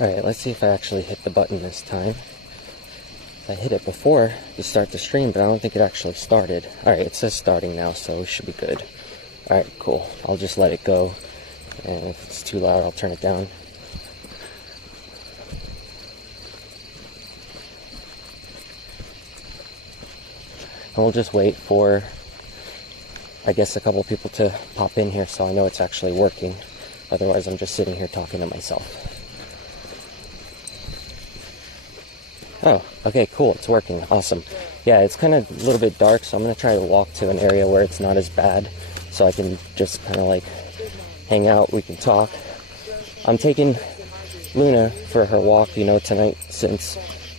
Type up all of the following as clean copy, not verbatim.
Alright, let's see if I actually hit the button this time. I hit it before to start the stream, but I don't think it actually started. Alright, it says starting now, so we should be good. Alright, cool. I'll just let it go. And if it's too loud, I'll turn it down. And we'll just wait for, I guess, a couple people to pop in here so I know it's actually working. Otherwise, I'm just sitting here talking to myself. Oh, okay, cool. It's working. Awesome. Yeah, it's kind of a little bit dark, so I'm going to try to walk to an area where it's not as bad so I can just kind of like hang out. We can talk. I'm taking Luna for her walk, you know, tonight since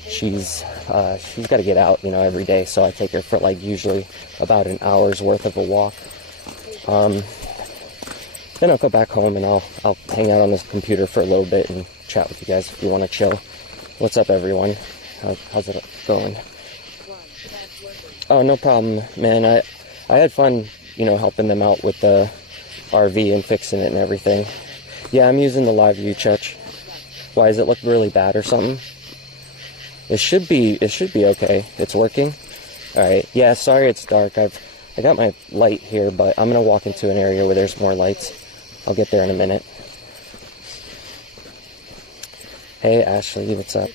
she's got to get out, you know, every day. So I take her for like usually about an hour's worth of a walk. Then I'll go back home and I'll hang out on this computer for a little bit and chat with you guys if you want to chill. What's up, everyone? How's it going? Oh, no problem, man. I had fun, you know, helping them out with the RV and fixing it and everything. Yeah, I'm using the live view, Chech. Why, does it look really bad or something? It should be okay. It's working. All right. Yeah, sorry it's dark. I got my light here, but I'm gonna walk into an area where there's more lights. I'll get there in a minute. Hey, Ashley, what's up?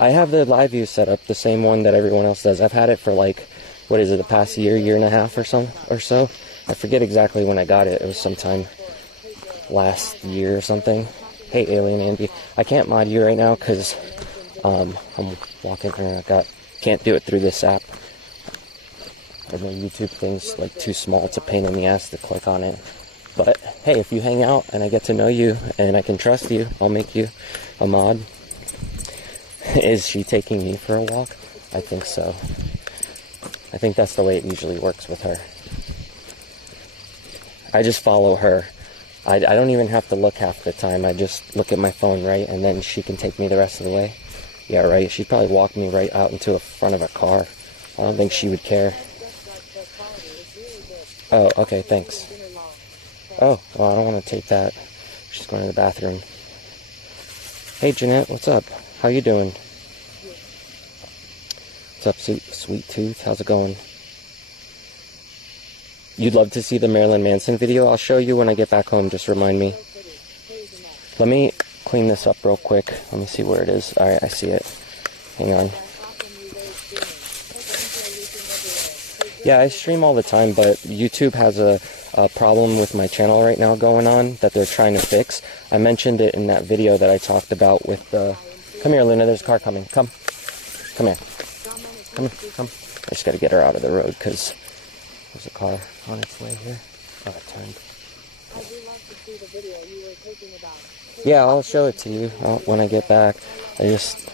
I have the live view set up, the same one that everyone else does. I've had it for like, what is it, the past year and a half or so. I forget exactly when I got it. It was sometime last year or something. Hey, Alien Andy. I can't mod you right now because I'm walking here. Can't do it through this app. And the YouTube thing's like too small. It's a pain in the ass to click on it. But hey, if you hang out and I get to know you and I can trust you, I'll make you a mod. Is she taking me for a walk? I think so. I think that's the way it usually works with her. I just follow her. I don't even have to look half the time. I just look at my phone, right? And then she can take me the rest of the way. Yeah, right. She'd probably walk me right out into the front of a car. I don't think she would care. Oh, okay, thanks. Oh, well, I don't want to take that. She's going to the bathroom. Hey, Jeanette, what's up? How you doing? What's up, Sweet Tooth? How's it going? You'd love to see the Marilyn Manson video? I'll show you when I get back home. Just remind me. Let me clean this up real quick. Let me see where it is. Alright, I see it. Hang on. Yeah, I stream all the time, but YouTube has a problem with my channel right now going on that they're trying to fix. I mentioned it in that video that I talked about with the... Come here, Luna. There's a car coming. Come. Come here. Come. I just got to get her out of the road because there's a car on its way here. Oh, it turned. I do love to see the video you were talking about. Yeah, I'll show it to you when I get back. I just...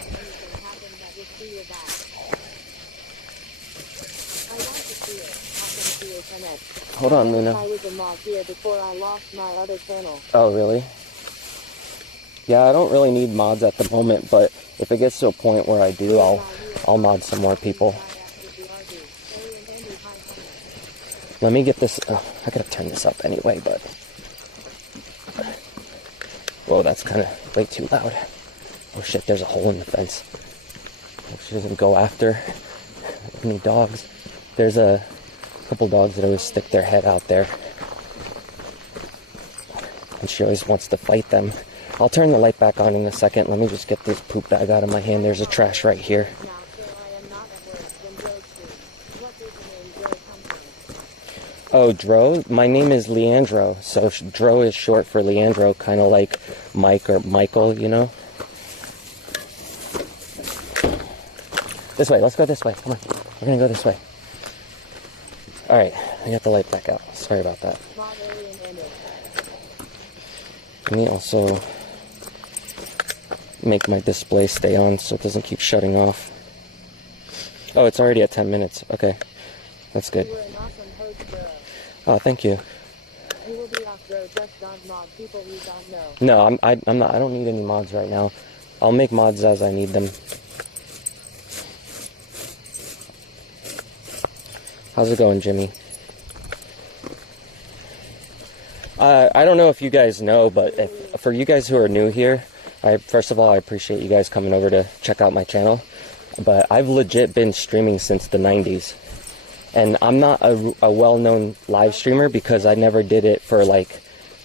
Hold on, Luna. I was a mod here before I lost my other channel. Oh, really? Yeah, I don't really need mods at the moment, but if it gets to a point where I do, I'll mod some more people. Let me get this... Oh, I gotta turn this up anyway, but... Whoa, that's kind of way too loud. Oh shit, there's a hole in the fence. Hope she doesn't go after any dogs. There's a couple dogs that always stick their head out there. And she always wants to fight them. I'll turn the light back on in a second. Let me just get this poop bag out of my hand. There's a trash right here. Oh, Dro? My name is Leandro. So Dro is short for Leandro, kind of like Mike or Michael, you know? This way. Let's go this way. Come on. We're going to go this way. Alright. I got the light back out. Sorry about that. Let me also make my display stay on so it doesn't keep shutting off. Oh, it's already at 10 minutes. Okay. That's good. Oh, thank you. No, I'm not. I don't need any mods right now. I'll make mods as I need them. How's it going, Jimmy? I don't know if you guys know, but for you guys who are new here, first of all, I appreciate you guys coming over to check out my channel. But I've legit been streaming since the 90s. And I'm not a well-known live streamer because I never did it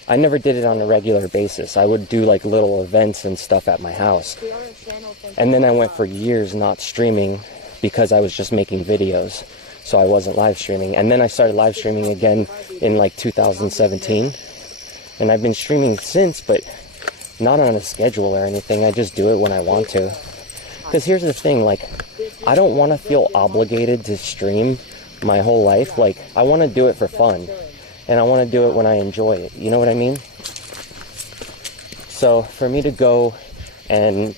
I never did it on a regular basis. I would do like little events and stuff at my house. And then I went for years not streaming because I was just making videos. So I wasn't live streaming. And then I started live streaming again in like 2017. And I've been streaming since, but not on a schedule or anything. I just do it when I want to. Because here's the thing, like, I don't want to feel obligated to stream my whole life. Like, I want to do it for fun. And I want to do it when I enjoy it. You know what I mean? So for me to go and,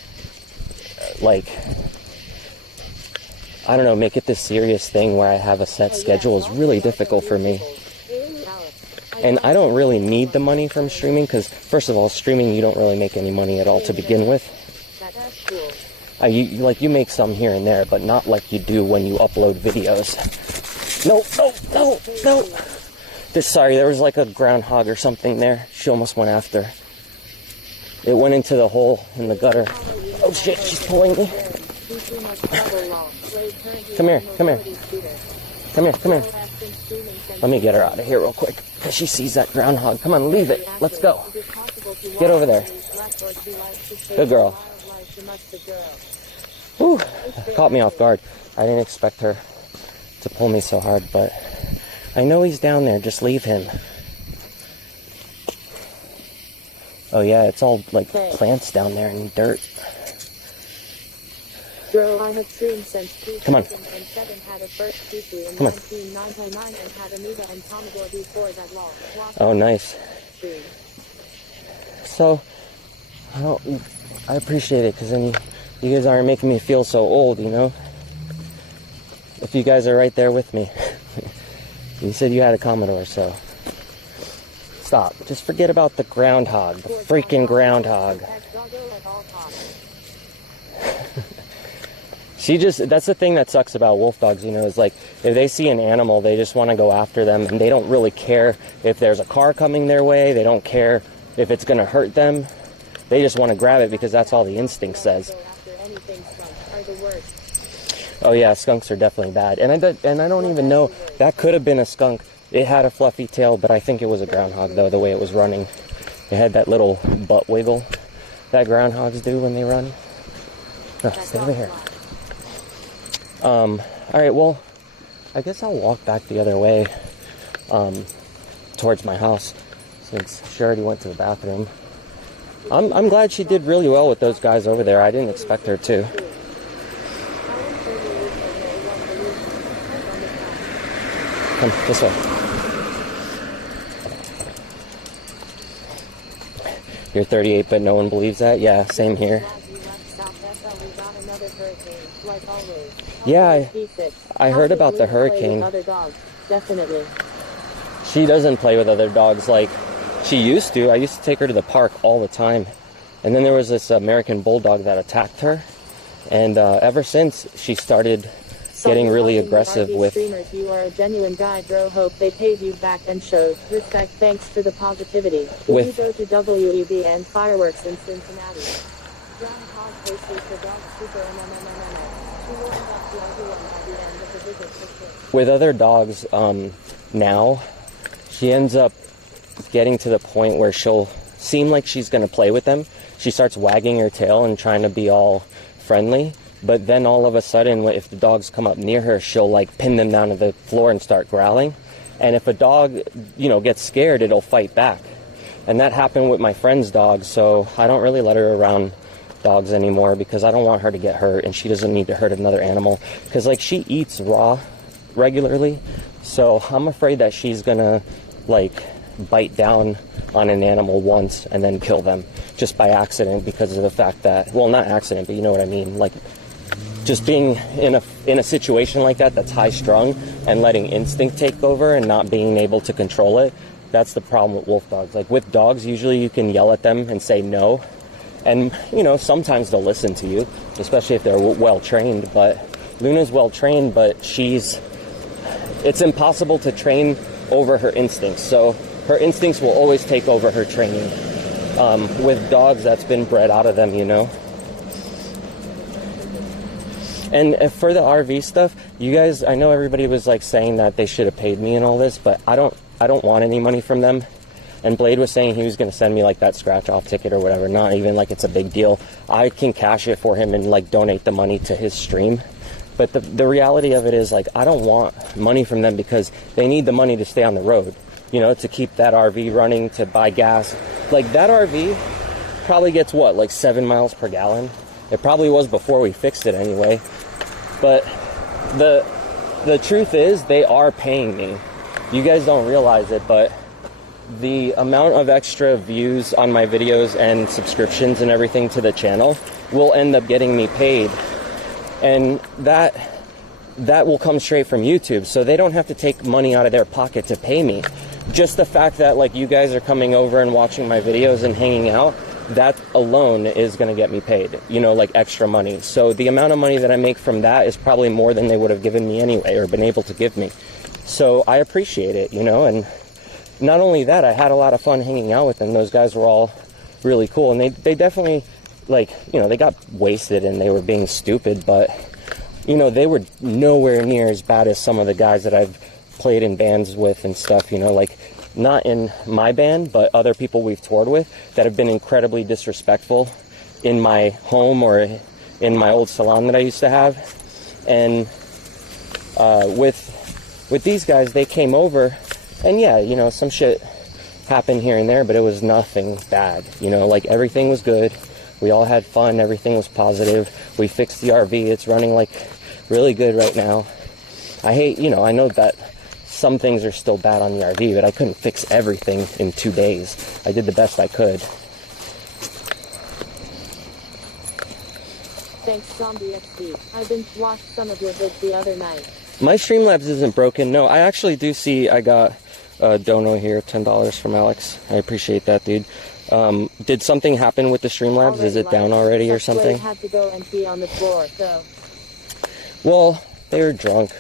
like, I don't know, make it this serious thing where I have a set schedule is really difficult for me. And I don't really need the money from streaming because, first of all, streaming, you don't really make any money at all to begin with. You make some here and there, but not like you do when you upload videos. No. Sorry, there was like a groundhog or something there. She almost went after. It went into the hole in the gutter. Oh shit, she's pulling me. Come here. Let me get her out of here real quick, because she sees that groundhog. Come on, leave it. Let's go. Get over there. Good girl. Whew, caught me off guard. I didn't expect her to pull me so hard, but I know he's down there. Just leave him. Oh yeah, it's all like plants down there and dirt. Girl, I have streamed since 2007, had a first tutu in 1999 and had Anita and Commodore before that long. Oh, nice. So, I appreciate it, because then you guys aren't making me feel so old, you know? If you guys are right there with me. You said you had a Commodore, so... Stop. Just forget about the groundhog. The freaking groundhog. That's the thing that sucks about wolf dogs, you know, is like, if they see an animal, they just want to go after them, and they don't really care if there's a car coming their way. They don't care if it's going to hurt them. They just want to grab it because that's all the instinct says. Oh yeah, skunks are definitely bad. And I don't even know, that could have been a skunk. It had a fluffy tail, but I think it was a groundhog, though, the way it was running. It had that little butt wiggle that groundhogs do when they run. Oh, stay over here. Alright, well, I guess I'll walk back the other way, towards my house, since she already went to the bathroom. I'm glad she did really well with those guys over there. I didn't expect her to. Come this way. You're 38, but no one believes that? Yeah, same here. Yeah, I heard about the hurricane. Definitely. She doesn't play with other dogs like she used to. I used to take her to the park all the time. And then there was this American bulldog that attacked her. And ever since, she started getting really aggressive with... You are a genuine guy, bro. Hope they paid you back and showed respect. Thanks for the positivity. Did you go to WEB and fireworks in Cincinnati? Groundhog faces the dog super with other dogs, now, she ends up getting to the point where she'll seem like she's going to play with them. She starts wagging her tail and trying to be all friendly. But then all of a sudden, if the dogs come up near her, she'll like pin them down to the floor and start growling. And if a dog, you know, gets scared, it'll fight back. And that happened with my friend's dog, so I don't really let her around dogs anymore because I don't want her to get hurt, and she doesn't need to hurt another animal. Because like she eats raw regularly, so I'm afraid that she's gonna like bite down on an animal once and then kill them just by accident because of the fact that, well, not accident, but you know what I mean, like just being in a situation like that that's high strung and letting instinct take over and not being able to control it. That's the problem with wolf dogs. Like with dogs, usually you can yell at them and say no, and you know, sometimes they'll listen to you, especially if they're well trained. But Luna's well trained, but it's impossible to train over her instincts. So her instincts will always take over her training. With dogs, that's been bred out of them, you know. And for the RV stuff, you guys, I know everybody was like saying that they should have paid me and all this, but I don't want any money from them. And Blade was saying he was going to send me like that scratch off ticket or whatever. Not even like it's a big deal. I can cash it for him and like donate the money to his stream. But the reality of it is, like, I don't want money from them because they need the money to stay on the road, you know, to keep that RV running, to buy gas. Like, that RV probably gets, what, like 7 miles per gallon? It probably was before we fixed it anyway. But the truth is, they are paying me. You guys don't realize it, but the amount of extra views on my videos and subscriptions and everything to the channel will end up getting me paid. And that will come straight from YouTube, so they don't have to take money out of their pocket to pay me. Just the fact that, like, you guys are coming over and watching my videos and hanging out, that alone is going to get me paid, you know, like extra money. So the amount of money that I make from that is probably more than they would have given me anyway, or been able to give me. So I appreciate it, you know. And not only that, I had a lot of fun hanging out with them. Those guys were all really cool, and they definitely, like, you know, they got wasted and they were being stupid, but, you know, they were nowhere near as bad as some of the guys that I've played in bands with and stuff, you know, like, not in my band, but other people we've toured with that have been incredibly disrespectful in my home or in my old salon that I used to have. And with these guys, they came over, and yeah, you know, some shit happened here and there, but it was nothing bad, you know, like, everything was good. We all had fun. Everything was positive. We fixed the RV. It's running, like, really good right now. I hate, you know, I know that some things are still bad on the RV, but I couldn't fix everything in 2 days. I did the best I could. Thanks, Zombie XP. I binge watched some of your vids the other night. My Streamlabs isn't broken. No, I actually do see I got a dono here, $10 from Alex. I appreciate that, dude. Did something happen with the Streamlabs? Is it down already or something? Had to go and pee on the floor, so. Well, they were drunk.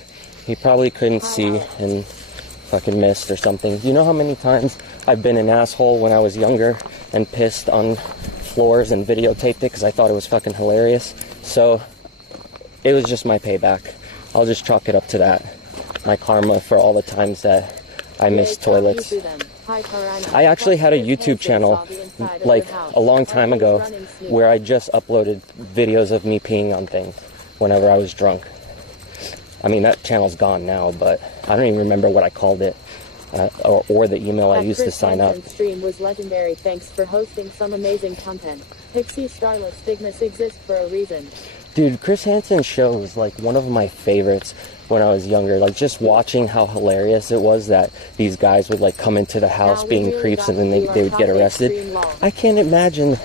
He probably couldn't see and fucking missed or something. You know how many times I've been an asshole when I was younger and pissed on floors and videotaped it because I thought it was fucking hilarious? So it was just my payback. I'll just chalk it up to that. My karma for all the times that I missed toilets. I actually had a YouTube channel like a long time ago where I just uploaded videos of me peeing on things whenever I was drunk. I mean, that channel's gone now, but I don't even remember what I called it or the email I used to sign up. Stream was legendary. Thanks for hosting some amazing content. Pixie Starless Stigmas exist for a reason. Dude, Chris Hansen's show was like one of my favorites when I was younger. Like, just watching how hilarious it was that these guys would like come into the house being creeps and then they would get arrested. I can't imagine,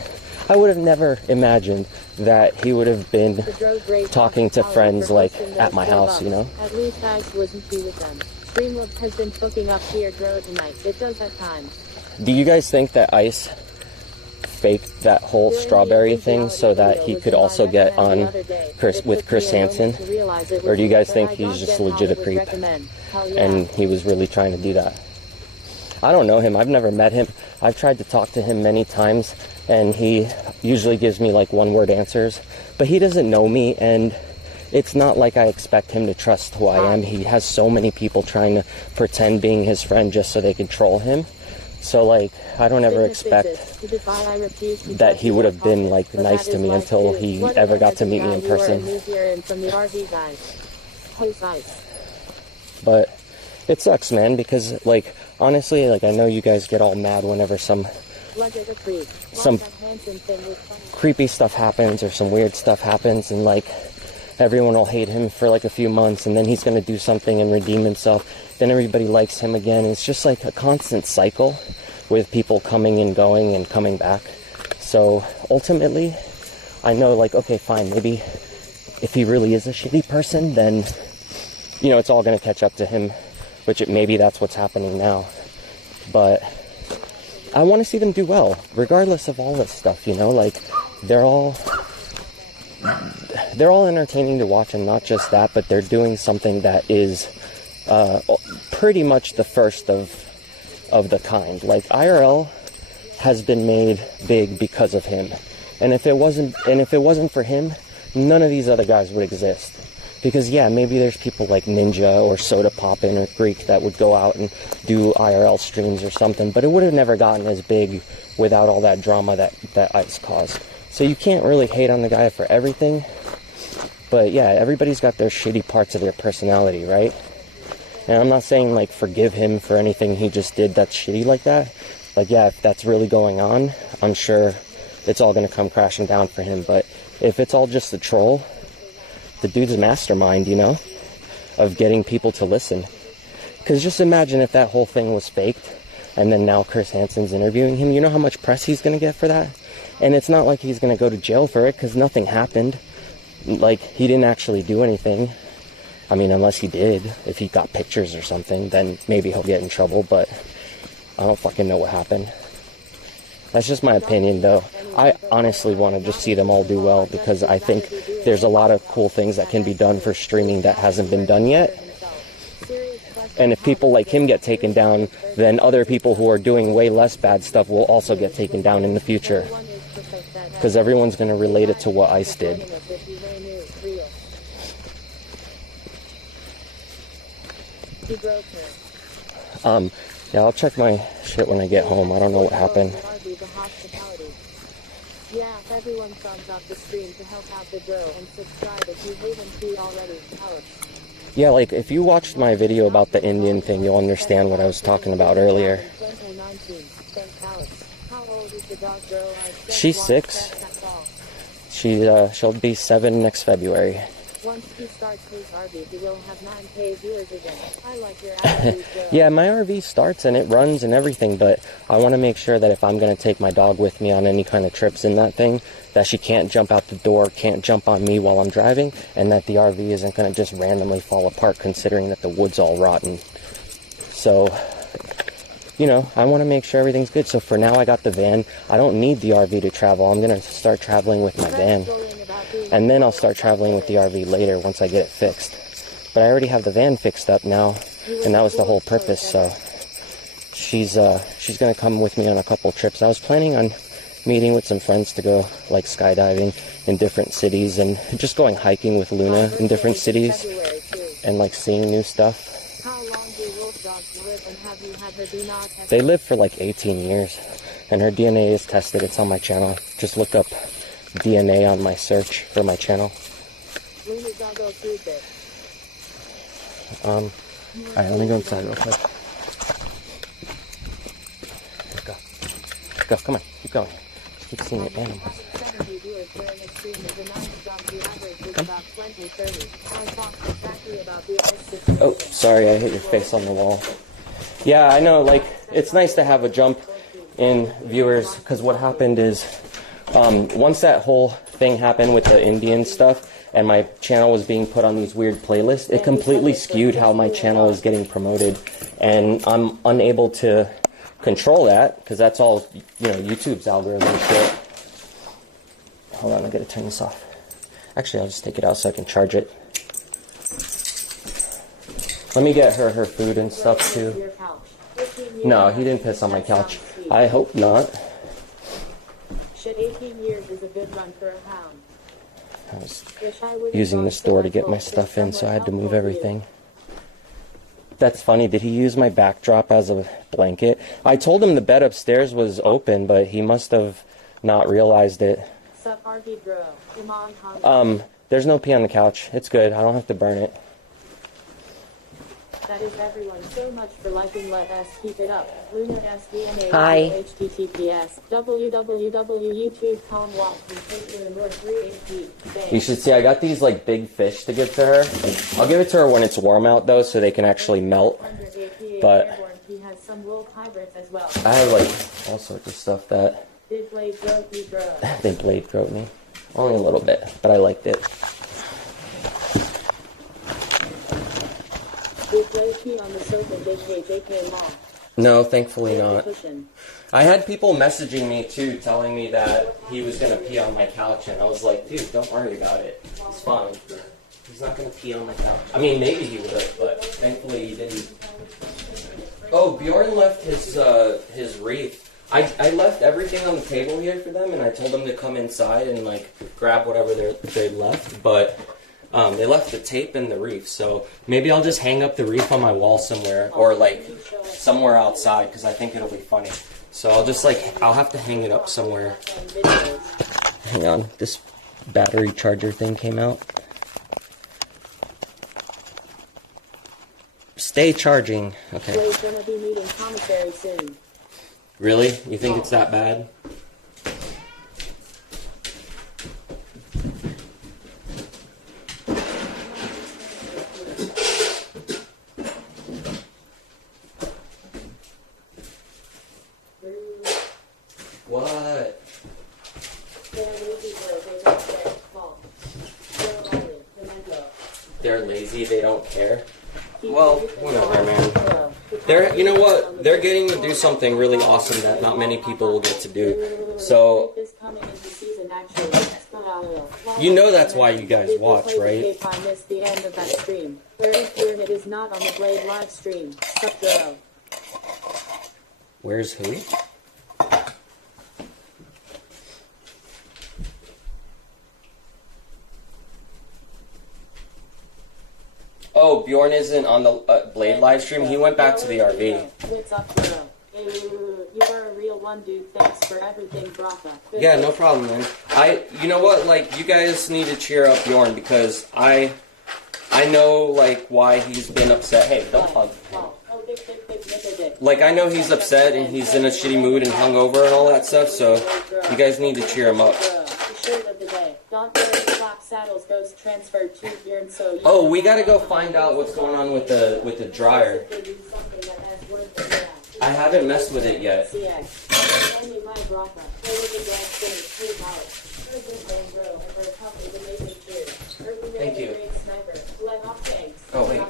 I would have never imagined that he would have been talking to friends like at my house, you know? At least Ice wasn't be with them. Streamlabs has been hooking up here tonight. It does at times. Do you guys think that Ice faked that whole strawberry thing so that he could also get on with Chris Hansen? Or do you guys think he's just legit a creep and he was really trying to do that? I don't know him. I've never met him. I've tried to talk to him many times and he usually gives me like one-word answers, but he doesn't know me, and it's not like I expect him to trust who I am. He has so many people trying to pretend being his friend just so they can troll him. So, like, I don't ever expect that he would have been, like, nice to me until he ever got to meet me in person. But it sucks, man, because, like, honestly, like, I know you guys get all mad whenever some creepy stuff happens or some weird stuff happens, and, like, everyone will hate him for, like, a few months, and then he's going to do something and redeem himself. Then everybody likes him again. It's just like a constant cycle with people coming and going and coming back. So ultimately, I know, like, okay, fine, maybe if he really is a shitty person, then, you know, it's all going to catch up to him, which maybe that's what's happening now. But I want to see them do well, regardless of all this stuff, you know, like, they're all entertaining to watch, and not just that, but they're doing something that is pretty much the first of of the kind. Like, IRL has been made big because of him. And if it wasn't for him, none of these other guys would exist. Because, yeah, maybe there's people like Ninja or Soda Poppin' or Greek that would go out and do IRL streams or something, but it would have never gotten as big without all that drama that Ice caused. So you can't really hate on the guy for everything. But, yeah, everybody's got their shitty parts of their personality, right? And I'm not saying, like, forgive him for anything he just did that's shitty like that. Like, yeah, if that's really going on, I'm sure it's all going to come crashing down for him. But if it's all just a troll, the dude's a mastermind, you know, of getting people to listen. Because just imagine if that whole thing was faked, and then now Chris Hansen's interviewing him. You know how much press he's going to get for that? And it's not like he's going to go to jail for it, because nothing happened. Like, he didn't actually do anything. I mean, unless he did. If he got pictures or something, then maybe he'll get in trouble, but I don't fucking know what happened. That's just my opinion, though. I honestly want to just see them all do well, because I think there's a lot of cool things that can be done for streaming that hasn't been done yet. And if people like him get taken down, then other people who are doing way less bad stuff will also get taken down in the future. Because everyone's going to relate it to what Ice did. Yeah, I'll check my shit when I get home. I don't know what happened. Yeah, everyone thumbs up the stream to help out the bro and subscribe if you haven't too already. Alex. Yeah, like, if you watched my video about the Indian thing, you'll understand what I was talking about earlier. She's 6. She'll be 7 next February. Once he starts his RV, he will have 9K viewers again. I like your attitude, girl. Yeah, my RV starts and it runs and everything, but I want to make sure that if I'm going to take my dog with me on any kind of trips in that thing, that she can't jump out the door, can't jump on me while I'm driving, and that the RV isn't going to just randomly fall apart, considering that the wood's all rotten. So, you know, I want to make sure everything's good. So for now, I got the van. I don't need the RV to travel. I'm going to start traveling with my van. And then I'll start traveling with the RV later once I get it fixed. But I already have the van fixed up now, and that was the whole purpose. So she's going to come with me on a couple trips. I was planning on meeting with some friends to go, like, skydiving in different cities and just going hiking with Luna in different cities and, like, seeing new stuff. They live for like 18 years, and her DNA is tested. It's on my channel. Just look up DNA on my search for my channel. Alright, let me go inside real quick. Go. Go, come on, keep going. Just keep seeing your animals. Come. Oh, sorry, I hit your face on the wall. Yeah, I know, like, it's nice to have a jump in viewers, because what happened is, once that whole thing happened with the Indian stuff, and my channel was being put on these weird playlists, it completely skewed how my channel is getting promoted, and I'm unable to control that, because that's all, you know, YouTube's algorithm shit. Hold on, I gotta turn this off. Actually, I'll just take it out so I can charge it. Let me get her food and stuff too. No, he didn't piss on my couch. I hope not. Shit, 18 years is a good run for a hound. I was using this door to get my stuff in, so I had to move everything. That's funny. Did he use my backdrop as a blanket? I told him the bed upstairs was open, but he must have not realized it. There's no pee on the couch. It's good. I don't have to burn it. That is everyone. So much for liking. Let us keep it up. Luna SDNA. Hi. HTTPS. www.youtube.com. You should see, I got these, like, big fish to give to her. I'll give it to her when it's warm out, though, so they can actually melt. But I have, like, all sorts of stuff that they blade groat me. Only a little bit, but I liked it. No, thankfully not. I had people messaging me too, telling me that he was going to pee on my couch, and I was like, dude, don't worry about it. It's fine. He's not going to pee on my couch. I mean, maybe he would, but thankfully he didn't. Oh, Bjorn left his wreath. I left everything on the table here for them, and I told them to come inside and like grab whatever they left. But they left the tape and the wreath, so maybe I'll just hang up the wreath on my wall somewhere, or like somewhere outside, because I think it'll be funny. So I'll have to hang it up somewhere. Hang on, this battery charger thing came out. Stay charging. Okay. We're gonna be meeting commissary soon. Really? You think it's that bad? What? They're lazy, they don't care. Well, whatever, man. You know what? They're getting to do something really awesome that not many people will get to do. So, you know that's why you guys watch, right? I missed the end of that stream. Where is Pyramid is not on the Blade live stream. Where's who? Oh, Bjorn isn't on the Blade live stream. He went back to the RV. What's up, bro? You are a real one, dude. Thanks for everything, Braca. Yeah, no problem, man. You know what? Like, you guys need to cheer up Bjorn, because I know like why he's been upset. Hey, don't hug him. Like, I know he's upset and he's in a shitty mood and hungover and all that stuff. So you guys need to cheer him up. Oh, we gotta go find out what's going on with the dryer. I haven't messed with it yet. Thank you. Oh wait.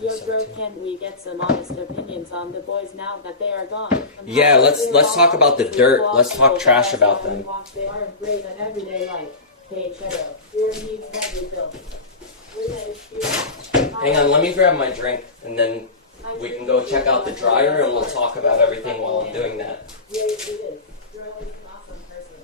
Yo, bro, can we get some honest opinions on the boys now that they are gone? Yeah, let's talk about the dirt. Let's talk trash about them. They are great in everyday life. Hey, Cheto, your needs badly built. Hang on, let me grab my drink, and then we can go check out the dryer, and we'll talk about everything while I'm doing that. Yeah, it is. You're always an awesome person.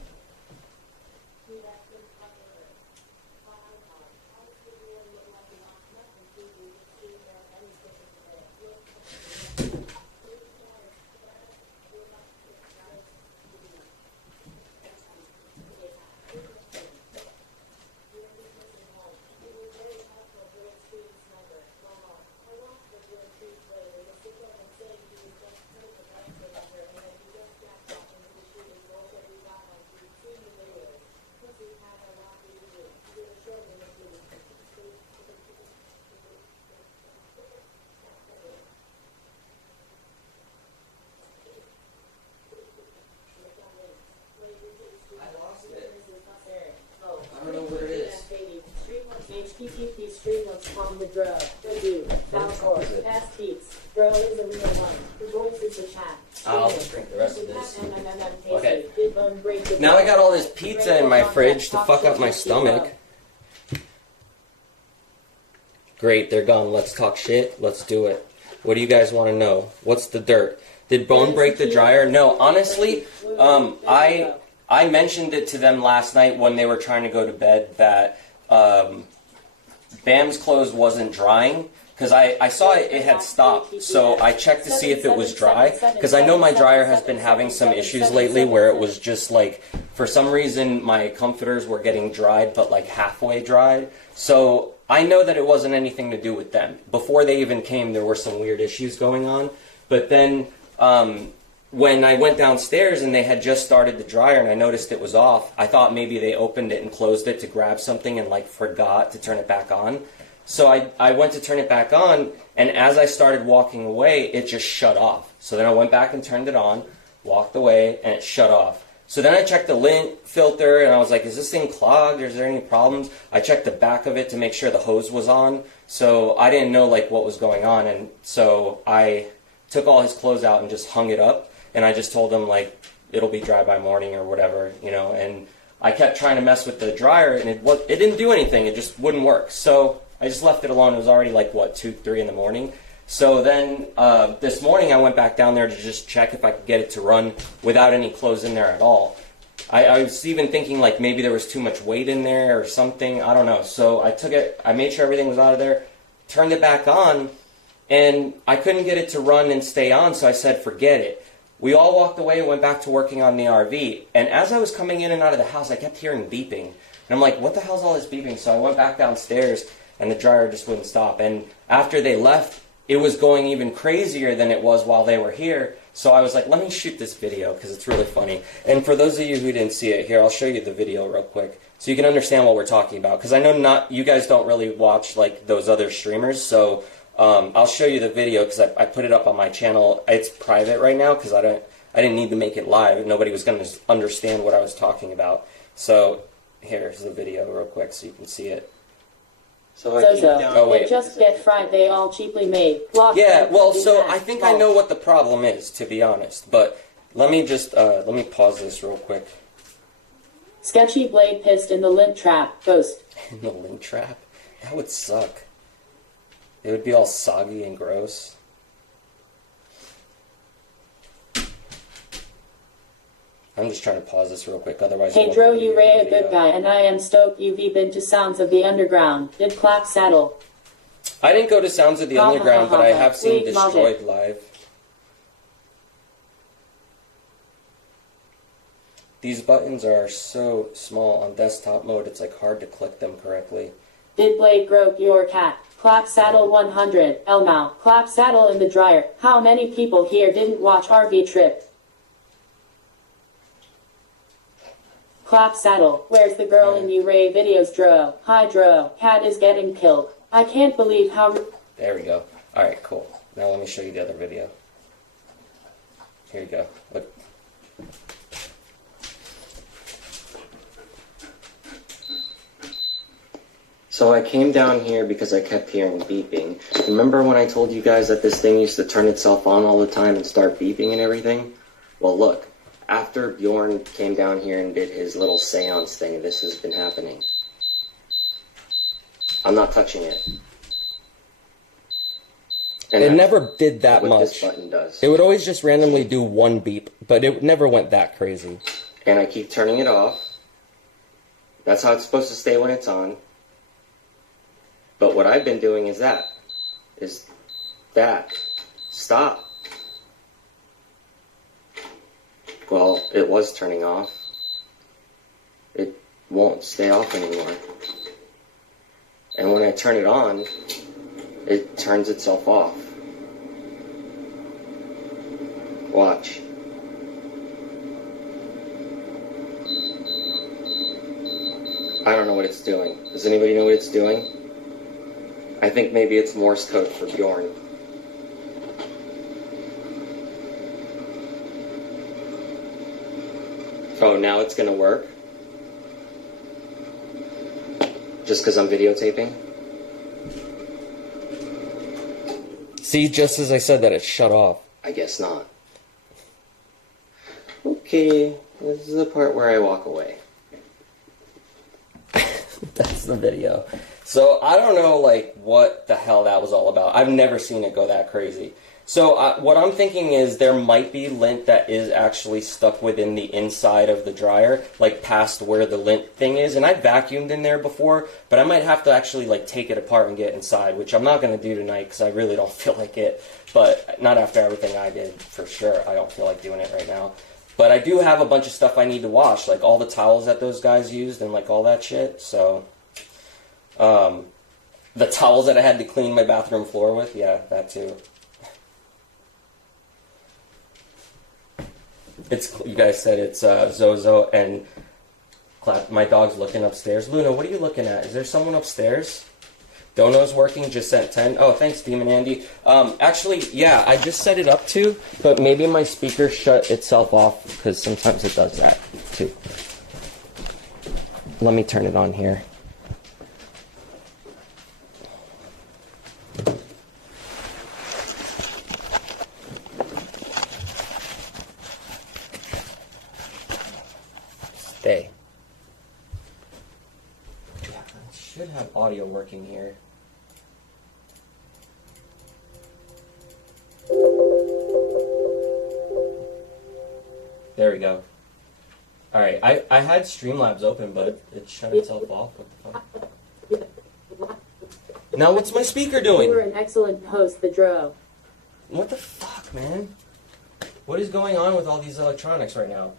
HTTP Streamlabs on the drug. Good dude. Valcor. Past beats. Bro is a real one. The voice is the chat. I'll just drink the rest of this. Okay. Now I got all this pizza in my fridge to fuck up my stomach. Great, they're gone. Let's talk shit. Let's do it. What do you guys want to know? What's the dirt? Did Bone break the dryer? No, honestly, I mentioned it to them last night when they were trying to go to bed that Bam's clothes wasn't drying, because I saw it had stopped, so I checked to see if it was dry, because I know my dryer has been having some issues lately where it was just like, for some reason my comforters were getting dried but like halfway dried, so I know that it wasn't anything to do with them. Before they even came, there were some weird issues going on, but then when I went downstairs and they had just started the dryer and I noticed it was off, I thought maybe they opened it and closed it to grab something and like forgot to turn it back on. So I went to turn it back on, and as I started walking away, it just shut off. So then I went back and turned it on, walked away, and it shut off. So then I checked the lint filter, and I was like, is this thing clogged? Is there any problems? I checked the back of it to make sure the hose was on. So I didn't know like what was going on, and so I took all his clothes out and just hung it up, and I just told him like it'll be dry by morning or whatever, you know. And I kept trying to mess with the dryer, and it didn't do anything. It just wouldn't work. So I just left it alone. It was already like, what, 2, 3 in the morning. So then this morning I went back down there to just check if I could get it to run without any clothes in there at all. I was even thinking like maybe there was too much weight in there or something. I don't know. So I took it, I made sure everything was out of there, turned it back on, and I couldn't get it to run and stay on, so I said forget it. We all walked away and went back to working on the RV. And as I was coming in and out of the house, I kept hearing beeping. And I'm like, what the hell's all this beeping? So I went back downstairs, and the dryer just wouldn't stop. And after they left, it was going even crazier than it was while they were here. So I was like, let me shoot this video because it's really funny. And for those of you who didn't see it, here, I'll show you the video real quick so you can understand what we're talking about. Because I know you guys don't really watch like those other streamers. So I'll show you the video because I put it up on my channel. It's private right now because I didn't need to make it live. Nobody was going to understand what I was talking about. So here's the video real quick so you can see it. So they just get fried. They all cheaply made. Yeah, well, so I think I know what the problem is, to be honest. But let me just let me pause this real quick. Sketchy blade pissed in the lint trap. Ghost. In the lint trap? That would suck. It would be all soggy and gross. I'm just trying to pause this real quick, otherwise... Hey Dro, you Ray a good guy, and I am stoked you've been to Sounds of the Underground. Did Clap Saddle? I didn't go to Sounds of the Underground, but I have seen Destroyed live. These buttons are so small on desktop mode, it's like hard to click them correctly. Did Blade grope your cat? Clap Saddle 100. Elmau. Clap Saddle in the dryer. How many people here didn't watch RV Trip? Clap Saddle. Where's the girl in you Ray videos, Dro? Hi Dro. Cat is getting killed. I can't believe how... There we go. Alright, cool. Now let me show you the other video. Here you go. Look. So I came down here because I kept hearing beeping. Remember when I told you guys that this thing used to turn itself on all the time and start beeping and everything? Well, look. After Bjorn came down here and did his little seance thing, this has been happening. I'm not touching it. And it never did that much. This button does. It would always just randomly do one beep, but it never went that crazy. And I keep turning it off. That's how it's supposed to stay when it's on. But what I've been doing is that. Stop. Well, it was turning off. It won't stay off anymore. And when I turn it on, it turns itself off. Watch. I don't know what it's doing. Does anybody know what it's doing? I think maybe it's Morse code for Bjorn. Oh, now it's going to work? Just because I'm videotaping? See, just as I said that, it shut off. I guess not. Okay, this is the part where I walk away. That's the video. So, I don't know, like, what the hell that was all about. I've never seen it go that crazy. So what I'm thinking is there might be lint that is actually stuck within the inside of the dryer, like past where the lint thing is. And I vacuumed in there before, but I might have to actually like take it apart and get inside, which I'm not going to do tonight because I really don't feel like it. But not after everything I did, for sure. I don't feel like doing it right now. But I do have a bunch of stuff I need to wash, like all the towels that those guys used and like all that shit. So the towels that I had to clean my bathroom floor with, yeah, that too. You guys said it's Zozo and Clap. My dog's looking upstairs. Luna, what are you looking at? Is there someone upstairs? Dono's working, just sent 10. Oh, thanks, Demon Andy. Actually, yeah, I just set it up to, but maybe my speaker shut itself off because sometimes it does that too. Let me turn it on here. Stay. I should have audio working here. we go. Alright, I had Streamlabs open, but it shut itself off. What the fuck? Now what's my speaker doing? You were an excellent host, the Dro. What the fuck, man? What is going on with all these electronics right now?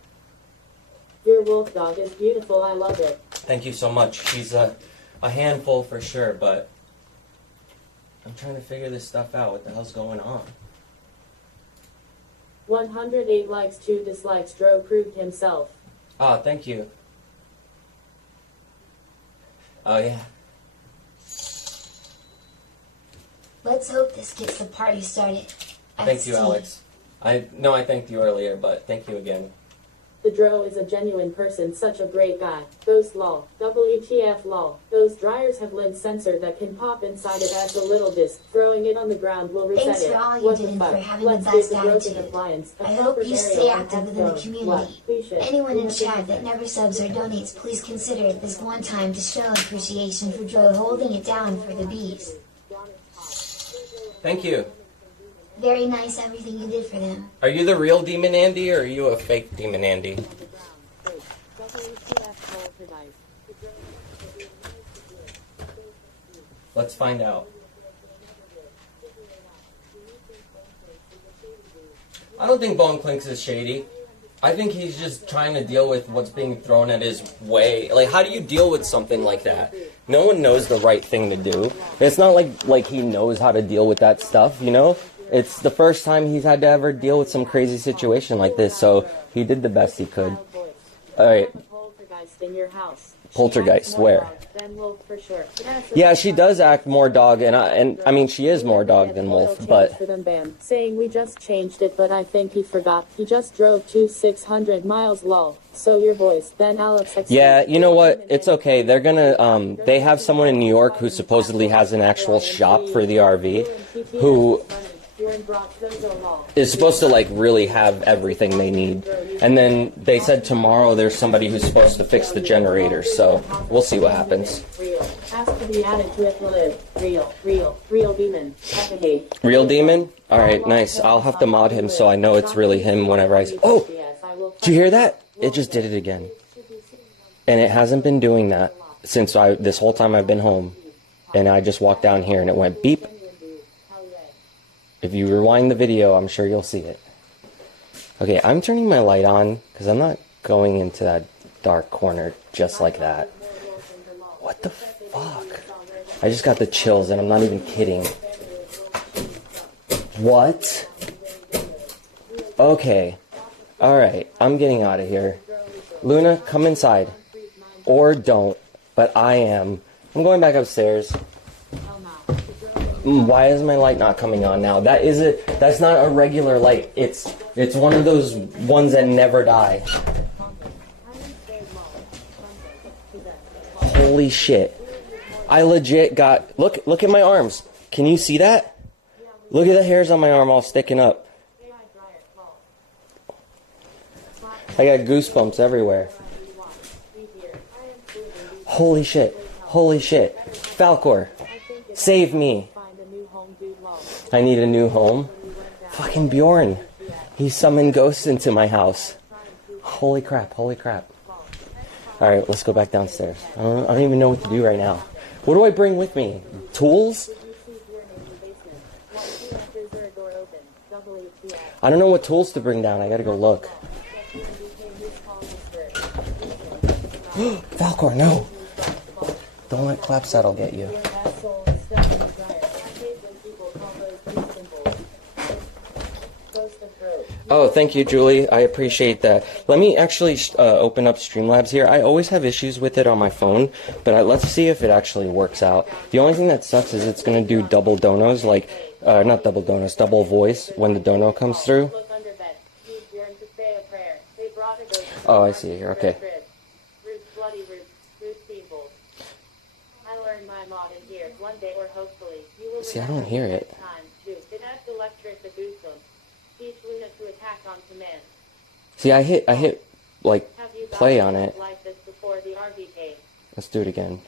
Your wolf dog is beautiful, I love it. Thank you so much. She's a handful for sure, but I'm trying to figure this stuff out. What the hell's going on? 108 likes, 2 dislikes. Dro proved himself. Ah, thank you. Oh, yeah. Let's hope this gets the party started. Thank you, Alex. I thanked you earlier, but thank you again. The Dro is a genuine person, such a great guy. Those lol. WTF lol. Those dryers have lint sensor that can pop inside it as a little disc. Throwing it on the ground will reset Thanks it. for all you What did the and fuck? for having Let's the get best the broken attitude. appliance. I hope you stay active within the community. What? Anyone in chat that never subs or donates, please consider this one time to show appreciation for Dro holding it down for the bees. Thank you. Very nice everything you did for them. Are you the real Demon Andy, or are you a fake Demon Andy? Let's find out. I don't think Bone Clinks is shady. I think he's just trying to deal with what's being thrown at his way. Like, how do you deal with something like that? No one knows the right thing to do. It's not like he knows how to deal with that stuff, you know? It's the first time he's had to ever deal with some crazy situation like this, so he did the best he could. Alright. Poltergeist, where? Yeah, she does act more dog, and I mean, she is more dog than wolf, but... Saying we just changed it, but I think he forgot. He just drove 600 miles, lol. So your voice, then Alex... Yeah, you know what? It's okay. They're gonna, they have someone in New York who supposedly has an actual shop for the RV, who is supposed to, like, really have everything they need. And then they said tomorrow there's somebody who's supposed to fix the generator, so we'll see what happens. Ask to be added to it to live. Real demon. Real demon? Alright, nice. I'll have to mod him so I know it's really him whenever I... Oh! Did you hear that? It just did it again. And it hasn't been doing that since this whole time I've been home. And I just walked down here and it went beep. If you rewind the video, I'm sure you'll see it. Okay, I'm turning my light on because I'm not going into that dark corner just like that. What the fuck? I just got the chills and I'm not even kidding. What? Okay. Alright, I'm getting out of here. Luna, come inside. Or don't. But I am. I'm going back upstairs. Why is my light not coming on now? That's not a regular light. It's one of those ones that never die. Holy shit. I legit got... Look at my arms. Can you see that? Look at the hairs on my arm all sticking up. I got goosebumps everywhere. Holy shit. Holy shit. Falcor. Save me. I need a new home. Fucking Bjorn. He summoned ghosts into my house. Holy crap, holy crap. Alright, let's go back downstairs. I don't even know what to do right now. What do I bring with me? Tools? I don't know what tools to bring down. I gotta go look. Falcor, no! Don't let clap saddle get you. Oh, thank you, Julie. I appreciate that. Let me actually open up Streamlabs here. I always have issues with it on my phone, but let's see if it actually works out. The only thing that sucks is it's going to do double donos, like, not double donos, double voice when the dono comes through. Oh, I see here. Okay. See, I don't hear it. See, I hit, like, play on it. Let's do it again.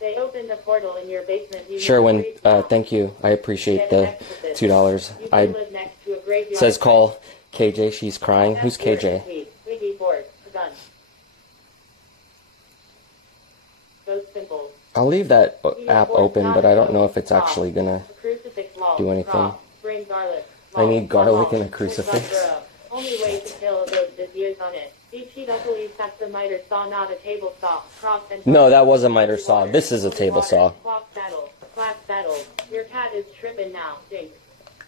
They opened a portal in your basement. Sure, thank you. I appreciate the $2. It says call KJ, she's crying. Who's KJ? I'll leave that app open, but I don't know if it's actually gonna do anything. I need garlic and a crucifix. Only way to kill a ghost is use on it. BTW tapped the miter saw, not a table saw. No, that was a miter saw. This is a table saw. Battle. Your cat is tripping now. Dink.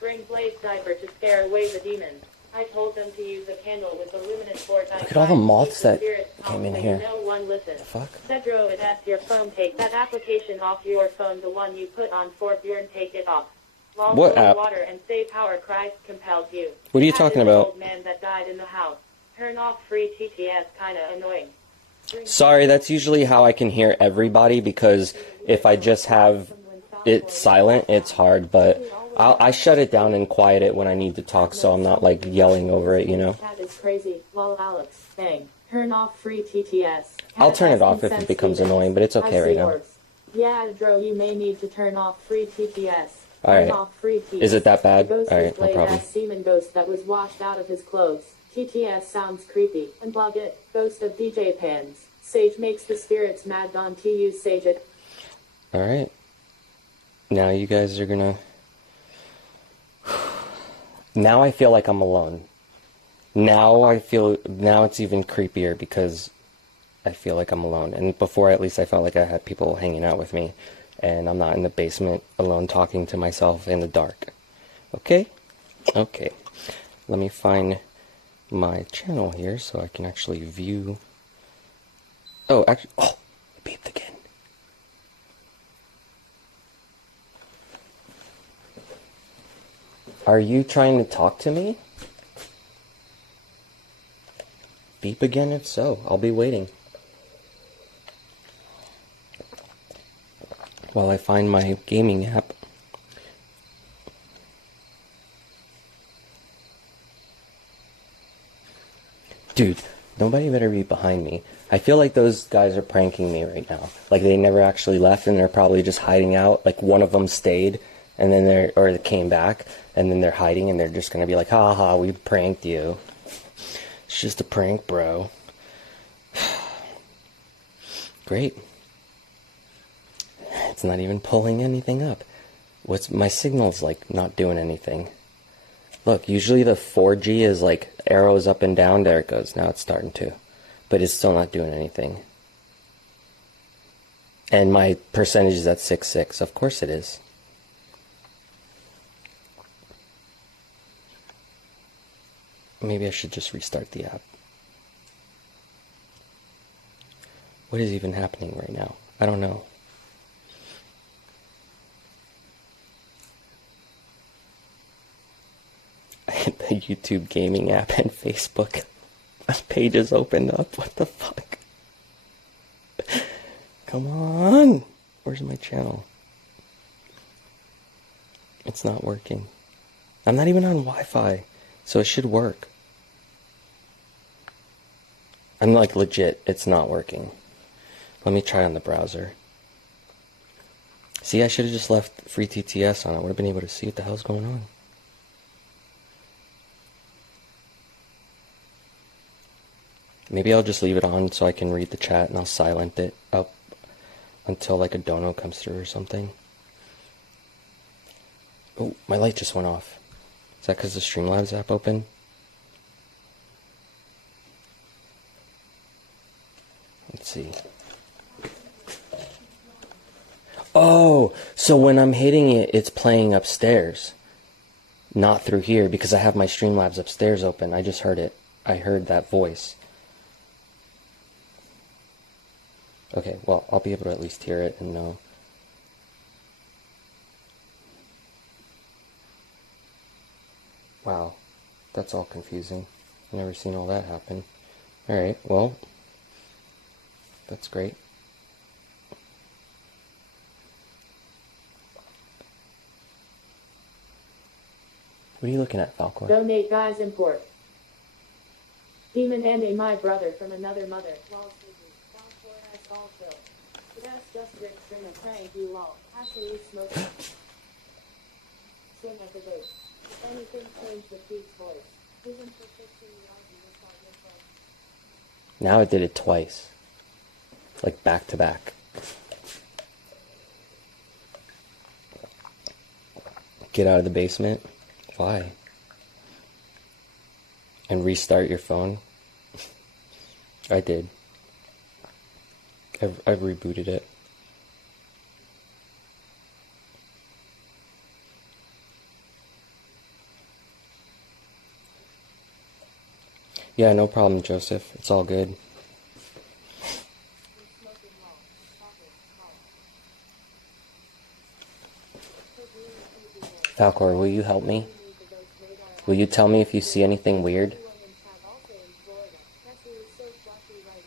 Bring Blaze Diaper to scare away the demons. I told them to use a candle with the luminous board. Look at all the moths that came in here. No one listens. The fuck? Cedro, it asks your phone. Take that application off your phone, the one you put on for Bjorn. Take it off. What app? Water and save power. Christ compels you. What are you talking about? Old man that died in the house. Turn off free TTS. Kinda annoying. Sorry, that's usually how I can hear everybody, because if I just have it silent, it's hard, but I shut it down and quiet it when I need to talk, so I'm not like yelling over it, you know? That is crazy. Lol, Alex. Bang. Turn off free TTS. I'll turn it off if it becomes annoying, but it's okay right now. Yeah, Dro, you may need to turn off free TTS. Alright. Is it that bad? Alright, no problem. Semen ghost that was washed out of his clothes. TTS sounds creepy. Unplug it. Ghost of DJ Pans. Sage makes the spirits mad. Don TU Sage it. Alright. Now you guys are gonna... Now I feel like I'm alone. Now it's even creepier because I feel like I'm alone. And before, at least, I felt like I had people hanging out with me. And I'm not in the basement alone talking to myself in the dark. Okay? Okay. Let me find my channel here so I can actually view... Oh, actually... Oh! It beeped again. Are you trying to talk to me? Beep again if so. I'll be waiting. While I find my gaming app. Dude, nobody better be behind me. I feel like those guys are pranking me right now. Like they never actually left and they're probably just hiding out. Like one of them stayed and then they came back and then they're hiding and they're just gonna be like, ha ha, we pranked you. It's just a prank, bro. Great. It's not even pulling anything up. My signal's like not doing anything. Look, usually the 4G is like arrows up and down. There it goes. Now it's starting to. But it's still not doing anything. And my percentage is at 6.6. Of course it is. Maybe I should just restart the app. What is even happening right now? I don't know. The YouTube gaming app and Facebook pages opened up. What the fuck? Come on. Where's my channel? It's not working. I'm not even on Wi-Fi, so it should work. I'm like legit, it's not working. Let me try on the browser. See, I should have just left free TTS on. I would have been able to see what the hell's going on. Maybe I'll just leave it on so I can read the chat and I'll silent it up until like a dono comes through or something. Oh, my light just went off. Is that because the Streamlabs app open? Let's see. Oh, so when I'm hitting it, it's playing upstairs. Not through here because I have my Streamlabs upstairs open. I just heard it. I heard that voice. Okay, well, I'll be able to at least hear it and know. Wow, that's all confusing. I've never seen all that happen. Alright, well, that's great. What are you looking at, Falcor? Donate guys import. Demon and my brother from another mother. That's just Rick string of prank you lol. Actually smoking. Swing at the base. If anything, change the Pete's voice. Now it did it twice. Like back to back. Get out of the basement. Why? And restart your phone. I did. I've rebooted it. Yeah, no problem, Joseph. It's all good. Falcor, will you help me? Will you tell me if you see anything weird?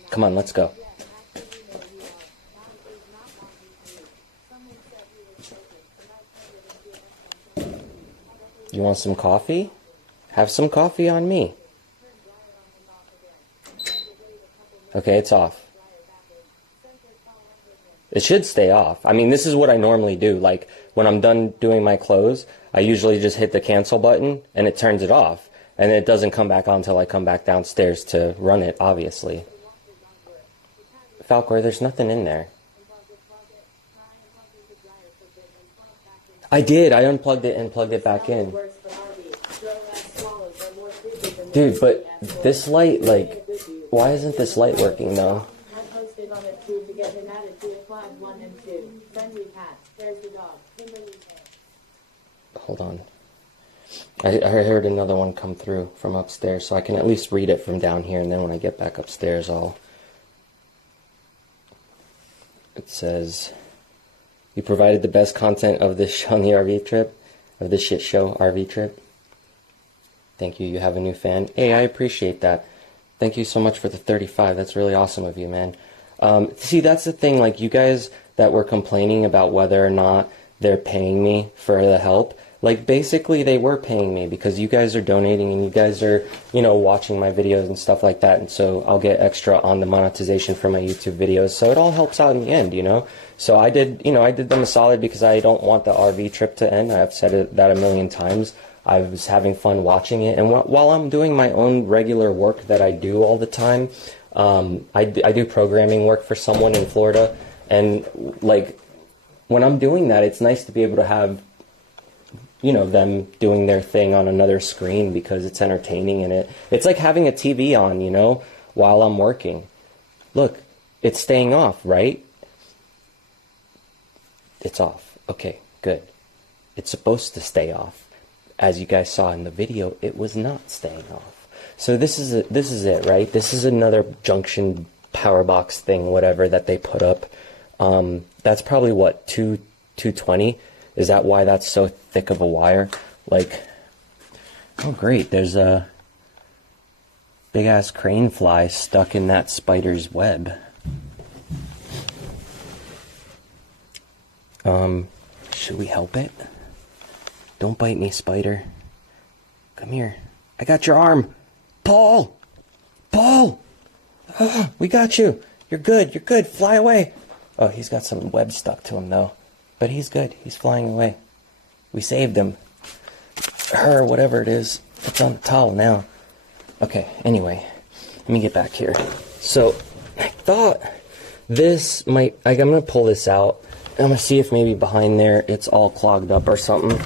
Come on, let's go. You want some coffee? Have some coffee on me. Okay, it's off. It should stay off. I mean, this is what I normally do. Like, when I'm done doing my clothes, I usually just hit the cancel button, and it turns it off. And it doesn't come back on until I come back downstairs to run it, obviously. Falcor, there's nothing in there. I did. I unplugged it and plugged it back in. Dude, but this light, like, why isn't this light working, though? Hold on. I heard another one come through from upstairs, so I can at least read it from down here, and then when I get back upstairs, It says, you provided the best content of this show on the RV trip, of this shit show RV trip. Thank you. You have a new fan. Hey, I appreciate that. Thank you so much for the 35. That's really awesome of you, man. See, that's the thing. Like, you guys that were complaining about whether or not they're paying me for the help, like, basically they were paying me because you guys are donating and you guys are, you know, watching my videos and stuff like that. And so I'll get extra on the monetization for my YouTube videos. So it all helps out in the end, you know. So I did them a solid because I don't want the RV trip to end. I've said that a million times. I was having fun watching it. And while I'm doing my own regular work that I do all the time, I do programming work for someone in Florida. And, like, when I'm doing that, it's nice to be able to have, you know, them doing their thing on another screen because it's entertaining, and it's like having a TV on, you know, while I'm working. Look, it's staying off, right? It's off. Okay, good. It's supposed to stay off. As you guys saw in the video, it was not staying off. So this is it, right? This is another junction power box thing, whatever, that they put up. That's probably what, 220? Is that why that's so thick of a wire? Like, oh great, there's a big ass crane fly stuck in that spider's web. Should we help it? Don't bite me, spider. Come here. I got your arm. Paul! Paul! Oh, we got you. You're good. You're good. Fly away. Oh, he's got some web stuck to him, though. But he's good. He's flying away. We saved him. Her, whatever it is. It's on the towel now. Okay, anyway. Let me get back here. So, I thought this might... I'm going to pull this out. I'm going to see if maybe behind there it's all clogged up or something.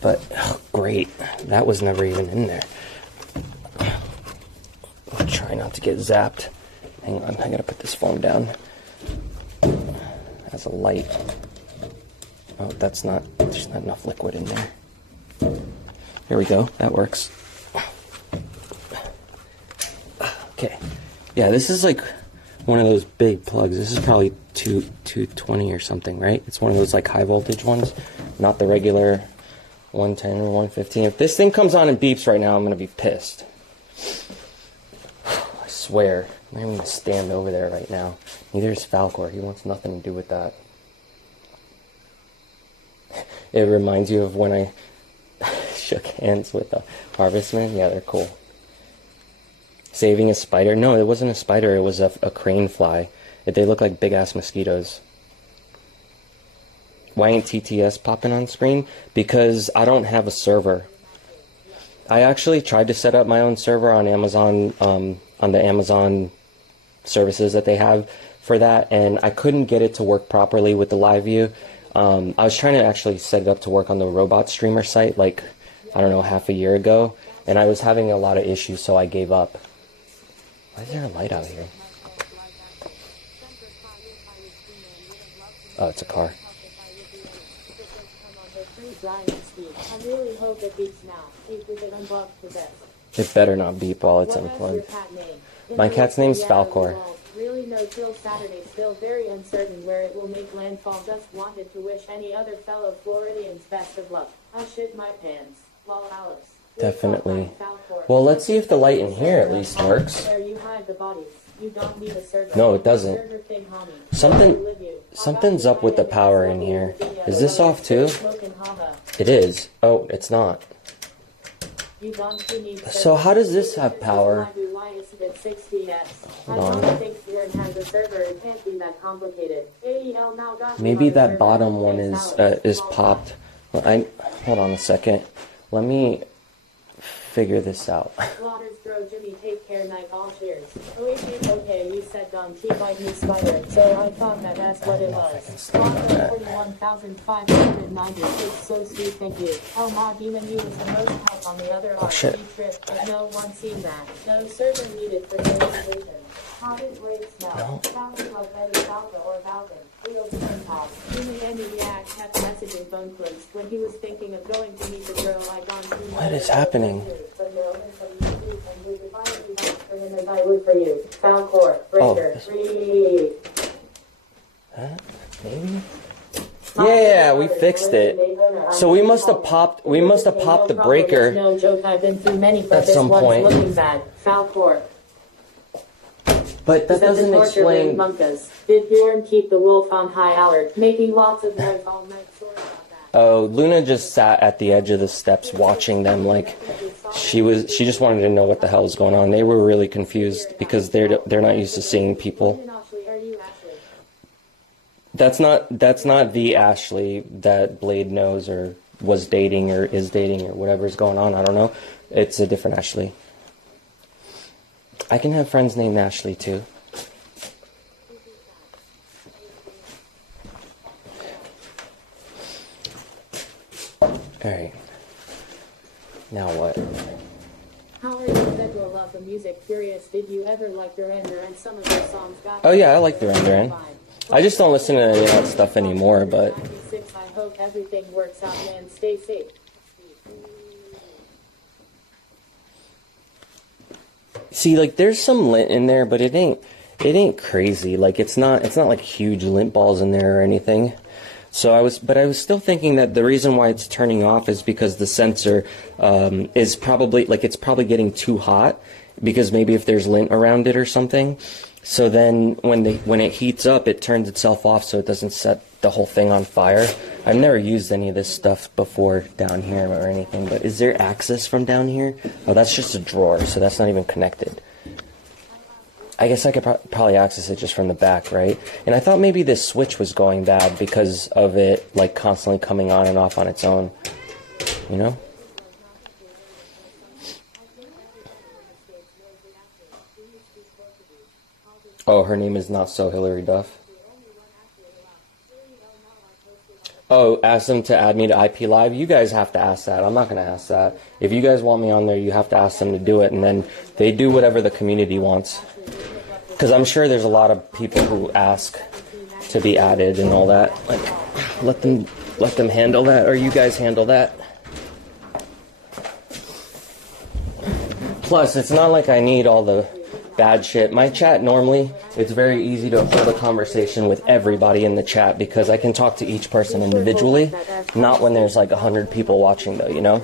But, oh, great. That was never even in there. I'll try not to get zapped. Hang on, I gotta put this phone down. Has a light. Oh, there's not enough liquid in there. Here we go, that works. Okay. Yeah, this is like one of those big plugs. This is probably 220 or something, right? It's one of those like high voltage ones, not the regular 110 or 115. If this thing comes on and beeps right now, I'm gonna be pissed. I swear. I'm going to stand over there right now. Neither is Falcor. He wants nothing to do with that. It reminds you of when I shook hands with the harvestman. Yeah, they're cool. Saving a spider? No, it wasn't a spider. It was a crane fly. They look like big-ass mosquitoes. Why ain't TTS popping on screen? Because I don't have a server. I actually tried to set up my own server on Amazon, on the Amazon services that they have for that, and I couldn't get it to work properly with the live view. I was trying to actually set it up to work on the robot streamer site, like, I don't know, half a year ago, and I was having a lot of issues, so I gave up. Why is there a light out here? Oh, it's a car. I really hope it beeps now. It better not beep while it's unplugged. My cat's name's Falcor. Really no till Saturday, still very uncertain where it will make landfall. Just wanted to wish any other fellow Floridians best of luck. I shit my pants. Lol, Alice. Definitely. Well, let's see if the light in here at least works. Where you hide the bodies. You don't need a server. No, it doesn't. Something's up with the power in here. Is this off too? It is. Oh, it's not. So how does this have power? Hold on. Maybe that bottom one is popped. Hold on a second. Let me figure this out. Jimmy, take care, night, all cheers. Okay, you said T-bite me spider, so I thought that's what it was. 41,596, so sweet, thank you. Oh, Ma Demon, you was the most help on the other RC trip, but no one seen that. No server needed for the reservation. How did Ray smell? Sounded like Eddie Falca or Falcon. Real phone call. Jimmy Andy React kept messaging phone clips when he was thinking of going to meet the girl I gone to. What is happening? I would for you. Falcor, breaker, maybe? Yeah, we fixed it. So we must have popped the breaker no joke, I've been through many, but at some point. Looking bad. Falcor. But that doesn't explain. Did Bjorn keep the wolf on high alert, making lots of noise all night? Sorry about that. Oh, Luna just sat at the edge of the steps watching them like she just wanted to know what the hell was going on. They were really confused because they're not used to seeing people. That's not the Ashley that Blade knows or was dating or is dating or whatever's going on. I don't know. It's a different Ashley. I can have friends named Ashley too. Alright. Now what? How are you, Federal Love the Music Curious? Did you ever like Duran Duran? Some of their songs got... Oh yeah, I like Duran Duran. I just don't listen to any of that stuff anymore, but... I hope everything works out, man. Stay safe. See, like, there's some lint in there, but it ain't crazy. Like, it's not like huge lint balls in there or anything. So I was still thinking that the reason why it's turning off is because the sensor is probably, like, it's probably getting too hot because maybe if there's lint around it or something. So then when it heats up, it turns itself off so it doesn't set the whole thing on fire. I've never used any of this stuff before down here or anything, but is there access from down here? Oh, that's just a drawer, so that's not even connected. I guess I could probably access it just from the back, right? And I thought maybe this switch was going bad because of it, like, constantly coming on and off on its own, you know? Oh, her name is not so Hillary Duff. Oh, ask them to add me to IP Live? You guys have to ask that. I'm not going to ask that. If you guys want me on there, you have to ask them to do it, and then they do whatever the community wants. Because I'm sure there's a lot of people who ask to be added and all that. Like, let them handle that, or you guys handle that. Plus, it's not like I need all the bad shit. My chat normally, it's very easy to hold a conversation with everybody in the chat because I can talk to each person individually, not when there's like 100 people watching though, you know?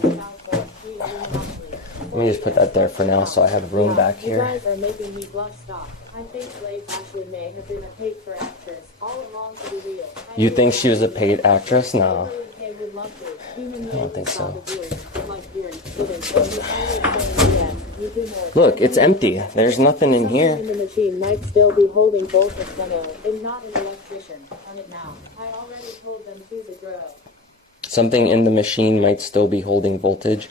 Let me just put that there for now so I have room back here. You guys are making me blush. Stop. I think Blade Ashley may have been a paid for actress all along to be real. You think she was a paid actress? No. I don't think so. Look, it's empty. There's nothing in here. The machine might still be holding voltage demo, and not an electrician. On it now. I already told them to the grow. Something in the machine might still be holding voltage.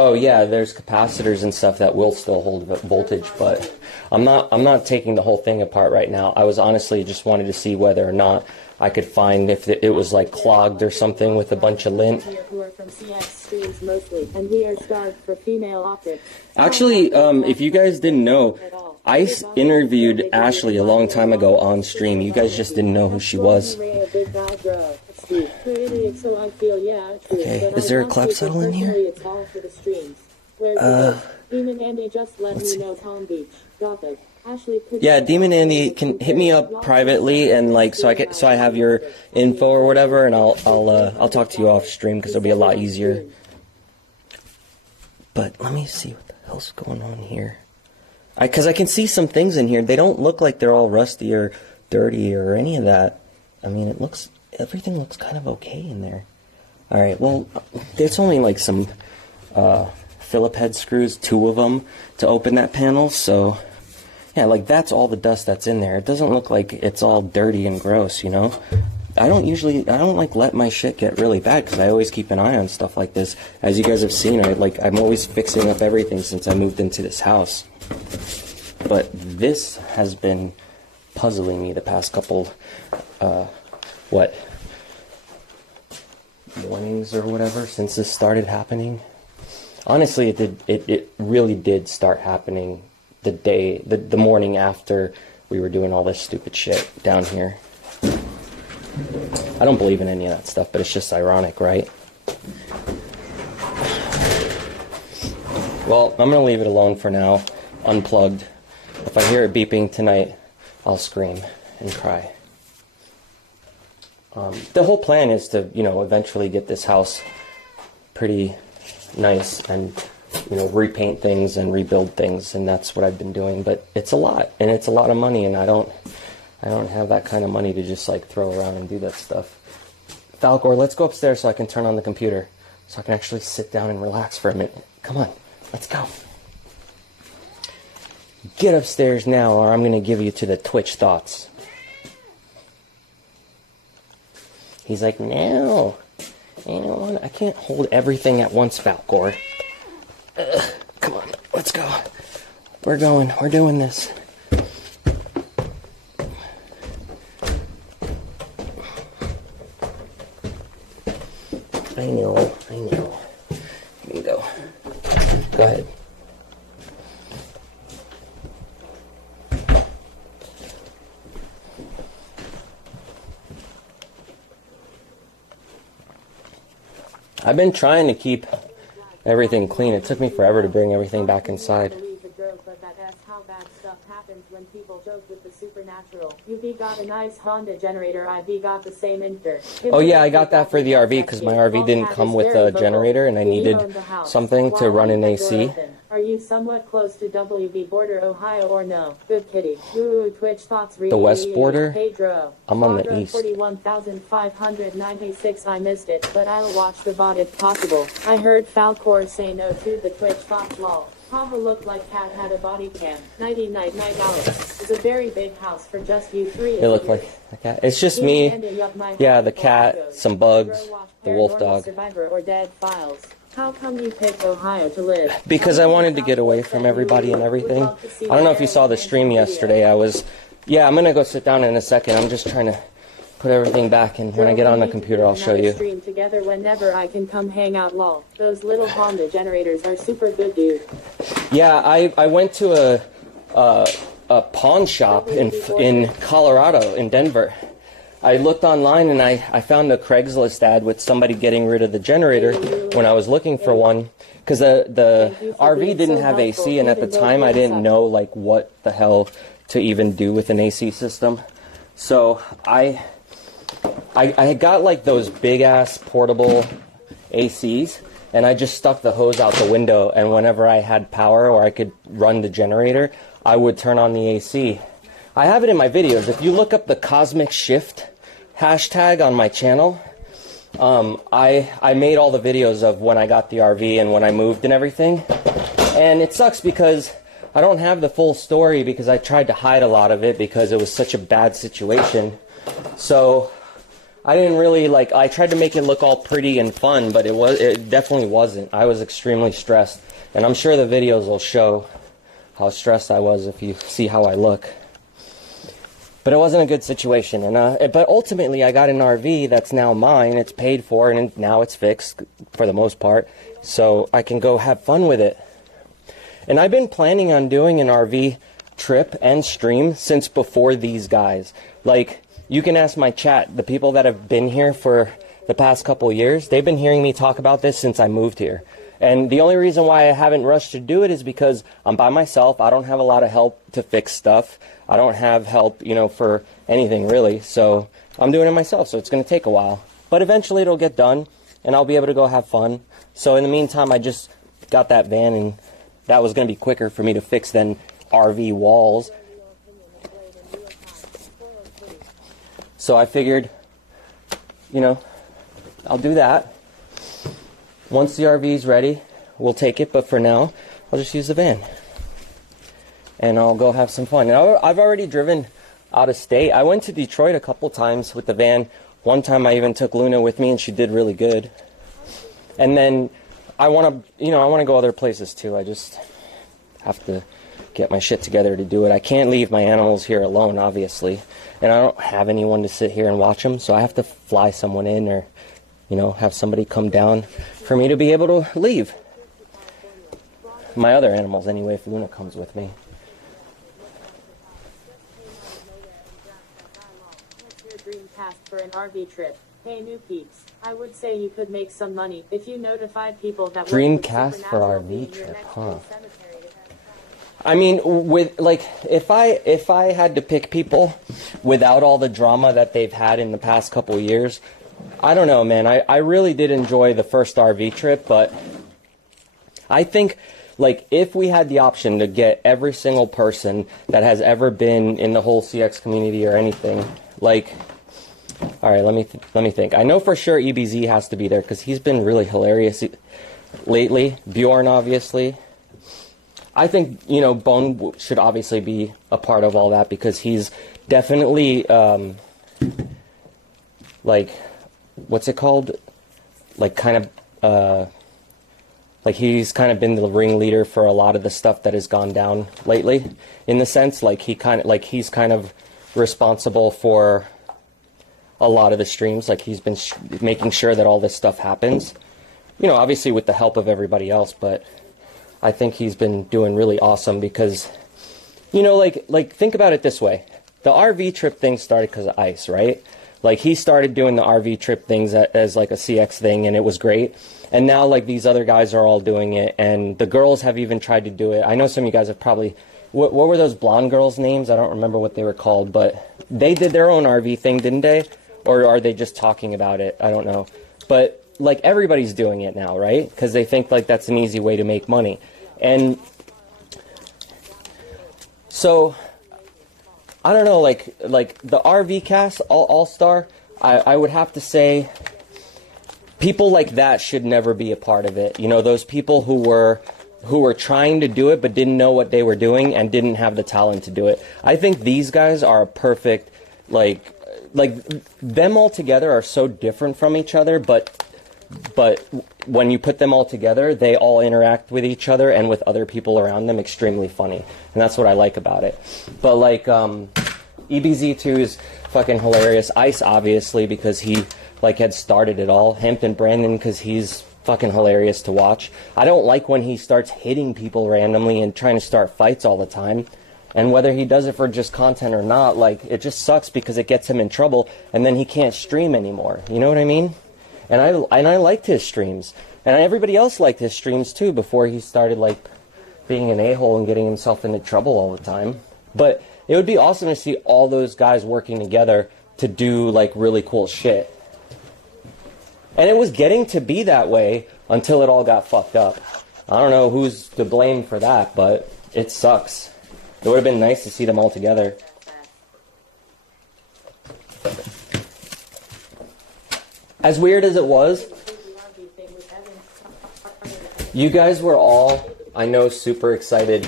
Oh yeah, there's capacitors and stuff that will still hold voltage, but I'm not taking the whole thing apart right now. I was honestly just wanted to see whether or not I could find if it was like clogged or something with a bunch of lint. Who are from CX streams mostly, and we are starved for female optics. Actually, if you guys didn't know, I interviewed Ashley a long time ago on stream. You guys just didn't know who she was. Okay, is there a clap settle in here? Demon Andy just let me know Palm Beach. Gothic. Yeah, Demon Andy can hit me up privately, and like so I have your info or whatever, and I'll talk to you off stream because it'll be a lot easier. But let me see what the hell's going on here. Because I can see some things in here. They don't look like they're all rusty or dirty or any of that. I mean, everything looks kind of okay in there. All right, well, there's only like some Phillip head screws, 2 of them, to open that panel. So yeah, like that's all the dust that's in there. It doesn't look like it's all dirty and gross, you know. I don't like let my shit get really bad because I always keep an eye on stuff like this. As you guys have seen, I'm always fixing up everything since I moved into this house. But this has been puzzling me the past couple, mornings or whatever since this started happening. Honestly, it really did start happening the morning after we were doing all this stupid shit down here. I don't believe in any of that stuff, but it's just ironic, right? Well, I'm gonna leave it alone for now, unplugged. If I hear it beeping tonight, I'll scream and cry. The whole plan is to, eventually get this house pretty nice and, repaint things and rebuild things, and that's what I've been doing. But it's a lot, and it's a lot of money, and I don't have that kind of money to just like throw around and do that stuff. Falcor, let's go upstairs so I can turn on the computer, so I can actually sit down and relax for a minute. Come on, let's go. Get upstairs now, or I'm going to give you to the Twitch thoughts. He's like, no, I can't hold everything at once, Falcor. Come on, let's go. We're doing this. I know. You can go. Go ahead. I've been trying to keep everything clean. It took me forever to bring everything back inside. How bad stuff happens when people joke with the supernatural. UV got a nice Honda generator. IV got the same Inter. Oh yeah, I got that for the RV because my RV didn't come with a generator and I needed something to run an AC. Are you somewhat close to WV border Ohio or no? Good kitty. Ooh, Twitch thoughts. The west border? Pedro. I'm on the east. 41,596. I missed it, but I'll watch the VOD if possible. I heard Falcor say no to the Twitch thoughts lol. Pava looked like Cat had a body cam. Nighty night, Alex. It's a very big house for just you three. It looked like a cat. It's just me. Yeah, the cat, some bugs, the wolf dog. Survivor or Dead Files. How come you picked Ohio to live? Because I wanted to get away from everybody and everything. I don't know if you saw the stream yesterday. I'm going to go sit down in a second. I'm just trying to put everything back, and when I get on the computer, I'll show you. Stream together whenever I can come hang out, lol. Those little Honda generators are super good, dude. Yeah, I went to a pawn shop in Colorado, in Denver. I looked online and I found a Craigslist ad with somebody getting rid of the generator when I was looking for one, because the RV didn't have AC, and at the time I didn't know like what the hell to even do with an AC system. So I got like those big ass portable ACs, and I just stuck the hose out the window, and whenever I had power or I could run the generator, I would turn on the AC. I have it in my videos. If you look up the Cosmic Shift hashtag on my channel, I made all the videos of when I got the RV and when I moved and everything. And it sucks because I don't have the full story because I tried to hide a lot of it because it was such a bad situation. So I didn't really, like, I tried to make it look all pretty and fun, but it definitely wasn't. I was extremely stressed, and I'm sure the videos will show how stressed I was if you see how I look. But it wasn't a good situation, and but ultimately I got an RV that's now mine. It's paid for, and now it's fixed for the most part, so I can go have fun with it. And I've been planning on doing an RV trip and stream since before these guys. Like, you can ask my chat, the people that have been here for the past couple years, they've been hearing me talk about this since I moved here. And the only reason why I haven't rushed to do it is because I'm by myself. I don't have a lot of help to fix stuff. I don't have help, you know, for anything really. So I'm doing it myself, so it's going to take a while. But eventually it'll get done, and I'll be able to go have fun. So in the meantime, I just got that van, and that was going to be quicker for me to fix than RV walls. So I figured, you know, I'll do that. Once the RV is ready, we'll take it. But for now, I'll just use the van. And I'll go have some fun. Now, I've already driven out of state. I went to Detroit a couple times with the van. One time I even took Luna with me, and she did really good. And then I want to go other places too. I just have to get my shit together to do it. I can't leave my animals here alone, obviously. And I don't have anyone to sit here and watch them, so I have to fly someone in, or, you know, have somebody come down for me to be able to leave. My other animals, anyway, if Luna comes with me. What's your dream task for an RV trip? Hey, New Peeps, I would say you could make some money if you notified people that Dream cast for RV trip, huh? I mean, with, like, if I had to pick people without all the drama that they've had in the past couple of years, I don't know, man. I really did enjoy the first RV trip, but I think, like, if we had the option to get every single person that has ever been in the whole CX community or anything, like, all right, let me think. I know for sure EBZ has to be there because he's been really hilarious lately. Bjorn, obviously. I think, you know, Bone should obviously be a part of all that because he's definitely, like, what's it called? Like, kind of, like, he's kind of been the ringleader for a lot of the stuff that has gone down lately, in the sense, like, he's kind of responsible for a lot of the streams. Like, he's been making sure that all this stuff happens, you know, obviously with the help of everybody else, but I think he's been doing really awesome because, you know, like think about it this way. The RV trip thing started because of Ice, right? Like, he started doing the RV trip things as like a CX thing, and it was great. And now, like, these other guys are all doing it, and the girls have even tried to do it. I know some of you guys have probably, what were those blonde girls' names? I don't remember what they were called, but they did their own RV thing, didn't they? Or are they just talking about it? I don't know. But, like, everybody's doing it now, right? Because they think, like, that's an easy way to make money. And so, I don't know, like the RV cast, All-Star, I would have to say people like that should never be a part of it. You know, those people who were trying to do it but didn't know what they were doing and didn't have the talent to do it. I think these guys are a perfect, like them all together are so different from each other, but when you put them all together, they all interact with each other and with other people around them extremely funny. And that's what I like about it. But, like, EBZ2 is fucking hilarious. Ice, obviously, because he, like, had started it all. Hampton Brandon, because he's fucking hilarious to watch. I don't like when he starts hitting people randomly and trying to start fights all the time. And whether he does it for just content or not, like, it just sucks because it gets him in trouble, and then he can't stream anymore. You know what I mean? And I liked his streams. And everybody else liked his streams, too, before he started, like, being an a-hole and getting himself into trouble all the time. But it would be awesome to see all those guys working together to do, like, really cool shit. And it was getting to be that way until it all got fucked up. I don't know who's to blame for that, but it sucks. It would have been nice to see them all together. As weird as it was, you guys were all, I know, super excited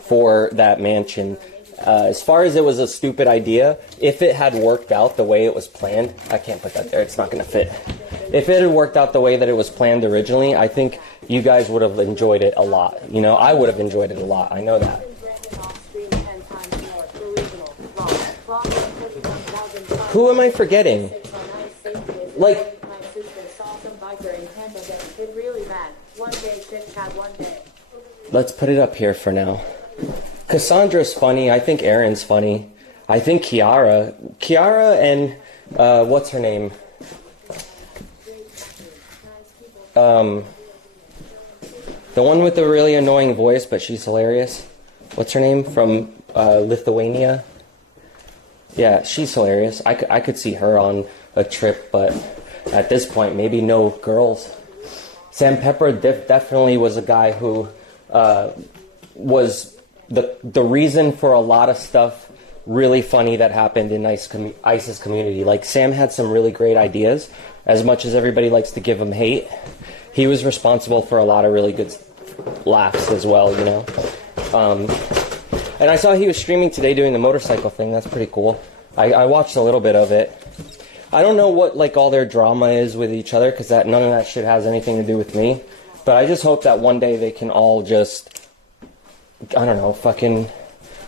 for that mansion. As far as it was a stupid idea, if it had worked out the way it was planned, I can't put that there, it's not going to fit. If it had worked out the way that it was planned originally, I think you guys would have enjoyed it a lot. You know, I would have enjoyed it a lot, I know that. Who am I forgetting? Like, let's put it up here for now. Cassandra's funny. I think Aaron's funny. I think Kiara and what's her name? The one with the really annoying voice, but she's hilarious. What's her name? From Lithuania. Yeah, she's hilarious. I could see her on a trip, but at this point, maybe no girls. Sam Pepper definitely was a guy who was the reason for a lot of stuff really funny that happened in ISIS community. Like, Sam had some really great ideas. As much as everybody likes to give him hate, he was responsible for a lot of really good laughs as well, you know. And I saw he was streaming today doing the motorcycle thing. That's pretty cool. I watched a little bit of it. I don't know what, like, all their drama is with each other, because none of that shit has anything to do with me. But I just hope that one day they can all just, I don't know, fucking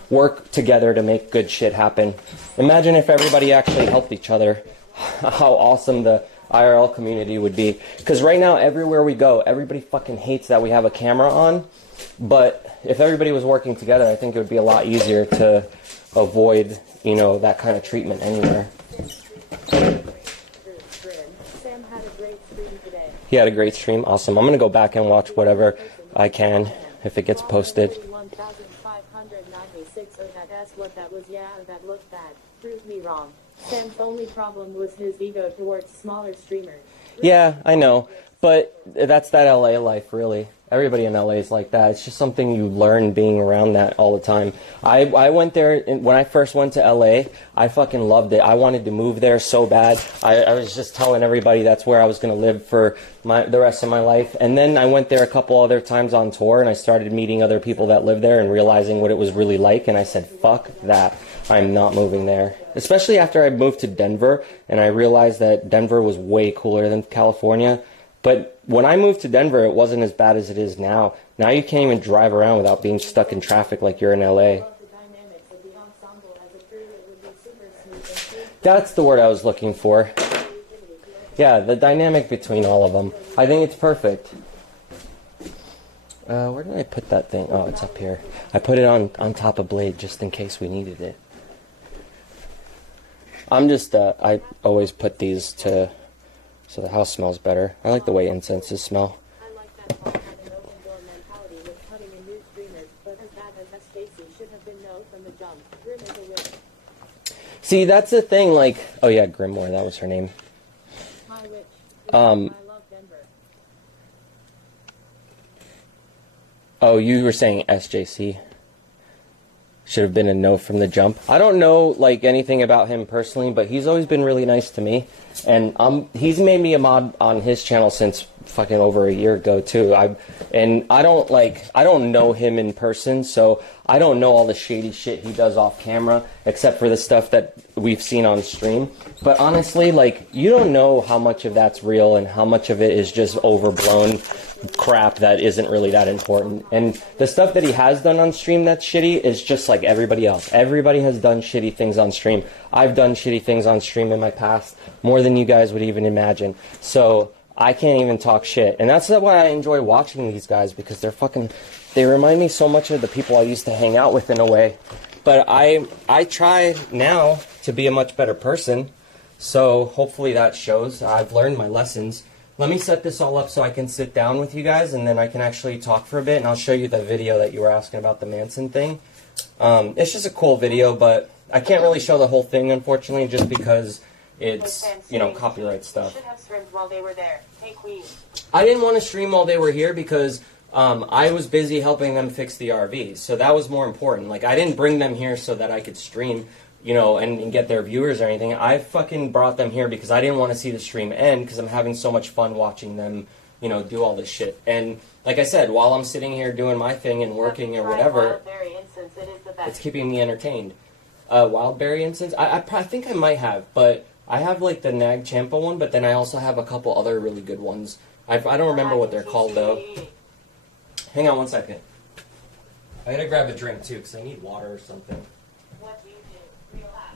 work together to make good shit happen. Imagine if everybody actually helped each other. How awesome the IRL community would be. Because right now, everywhere we go, everybody fucking hates that we have a camera on. But if everybody was working together, I think it would be a lot easier to avoid, you know, that kind of treatment anywhere. Sam had a great stream today. He had a great stream. Awesome. I'm going to go back and watch whatever I can if it gets posted. 1596. Oh, that's what that was. Yeah, that looked bad. Prove me wrong. Sam's only problem was his ego towards smaller streamers. Yeah, I know. But that's that LA life, really. Everybody in LA is like that. It's just something you learn being around that all the time. I went there, when I first went to LA, I fucking loved it. I wanted to move there so bad. I was just telling everybody that's where I was going to live for the rest of my life. And then I went there a couple other times on tour, and I started meeting other people that live there and realizing what it was really like. And I said, fuck that. I'm not moving there. Especially after I moved to Denver, and I realized that Denver was way cooler than California. But when I moved to Denver, it wasn't as bad as it is now. Now you can't even drive around without being stuck in traffic like you're in LA. That's the word I was looking for. Yeah, the dynamic between all of them. I think it's perfect. Where did I put that thing? Oh, it's up here. I put it on top of Blade just in case we needed it. I always put these to... so the house smells better. I like the way incenses smell. I like that Paul had an open door mentality with cutting in new streamers, but as bad as Stacy should have been no from the jump. Grim is a witch. See, that's the thing, like... oh yeah, Grimoire, that was her name. My witch. I love Denver. Oh, you were saying SJC. Should have been a no from the jump. I don't know, like, anything about him personally, but he's always been really nice to me. And he's made me a mod on his channel since fucking over a year ago, too. I don't know him in person, so I don't know all the shady shit he does off camera, except for the stuff that we've seen on stream. But honestly, like, you don't know how much of that's real and how much of it is just overblown crap that isn't really that important. And the stuff that he has done on stream that's shitty is just like everybody else. Everybody has done shitty things on stream. I've done shitty things on stream in my past, more than you guys would even imagine. So I can't even talk shit. And that's why I enjoy watching these guys, because they remind me so much of the people I used to hang out with in a way. But I try now to be a much better person. So hopefully that shows. I've learned my lessons. Let me set this all up so I can sit down with you guys, and then I can actually talk for a bit, and I'll show you the video that you were asking about, the Manson thing. It's just a cool video, but I can't really show the whole thing, unfortunately, just because it's, you know, copyright stuff. Should have streamed while they were there. Hey, Queen. I didn't want to stream while they were here because I was busy helping them fix the RVs, so that was more important. Like, I didn't bring them here so that I could stream, you know, and get their viewers or anything. I fucking brought them here because I didn't want to see the stream end, because I'm having so much fun watching them you know, do all this shit. And like I said, while I'm sitting here doing my thing and working or whatever, it's keeping me entertained. Wildberry incense? I think I might have, but I have like the Nag Champa one, but then I also have a couple other really good ones. I don't remember what they're called though. Hang on one second. I gotta grab a drink too, because I need water or something. What do you do? Relax.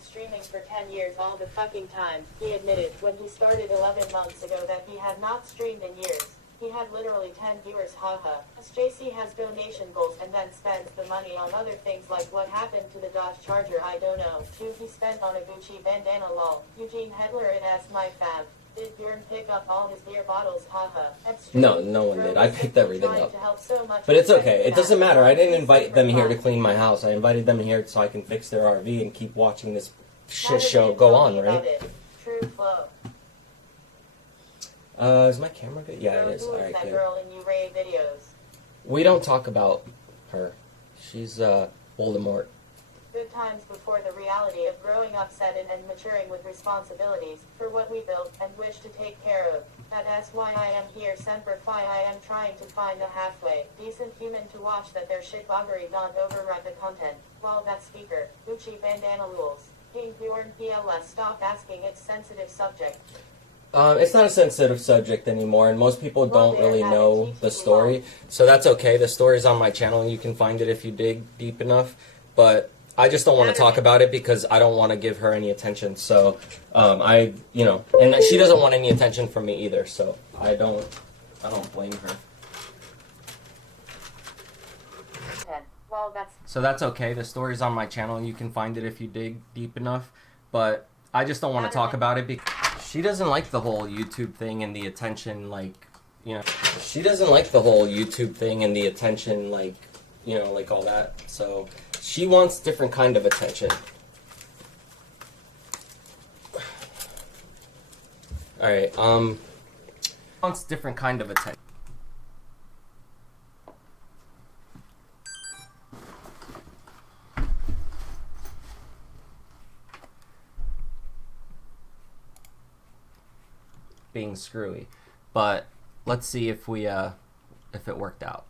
Streaming for 10 years all the fucking time. He admitted when he started 11 months ago that he had not streamed in years. He had literally 10 viewers, haha. SJC has donation goals and then spends the money on other things like what happened to the Dodge Charger, I don't know. 2 he spent on a Gucci bandana lol. Eugene Hedler and asked my fam. Did Bjorn pick up all his beer bottles, haha? No, no one did. I picked everything up. But it's okay. It doesn't matter. I didn't invite them here to clean my house. I invited them here so I can fix their RV and keep watching this shit show go on, right? True flow. Is my camera good? Yeah, it is. Who is Alright, that good. girl in you Ray videos? We don't talk about her. She's, Voldemort. Good times before the reality of growing up set in and maturing with responsibilities for what we built and wish to take care of. That's why I am here semper fi. I am trying to find a halfway decent human to watch that their shitboggery don't override the content. While that speaker, Gucci bandana rules. King Bjorn PLS, stop asking, it's sensitive subject. It's not a sensitive subject anymore, and most people don't really know the story, so that's okay. The story's on my channel, and you can find it if you dig deep enough, but I just don't want to talk about it because I don't want to give her any attention, so, and she doesn't want any attention from me either, so I don't blame her. Well, that's So that's okay. The story's on my channel, and you can find it if you dig deep enough, but I just don't want to talk about it because she doesn't like the whole YouTube thing and the attention, she doesn't like the whole YouTube thing and the attention, like all that, so she wants different kind of attention. Alright, wants different kind of attention. Being screwy, but let's see if it worked out.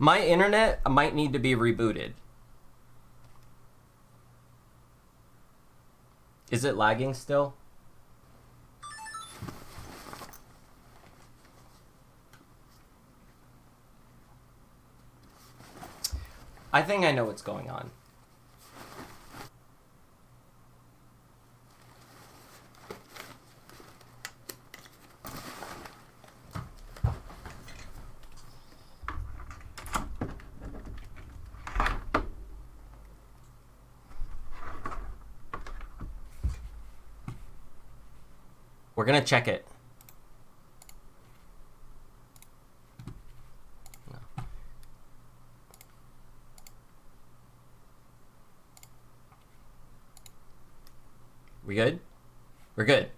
My internet might need to be rebooted. Is it lagging still? I think I know what's going on. We're gonna check it. No. We good? We're good.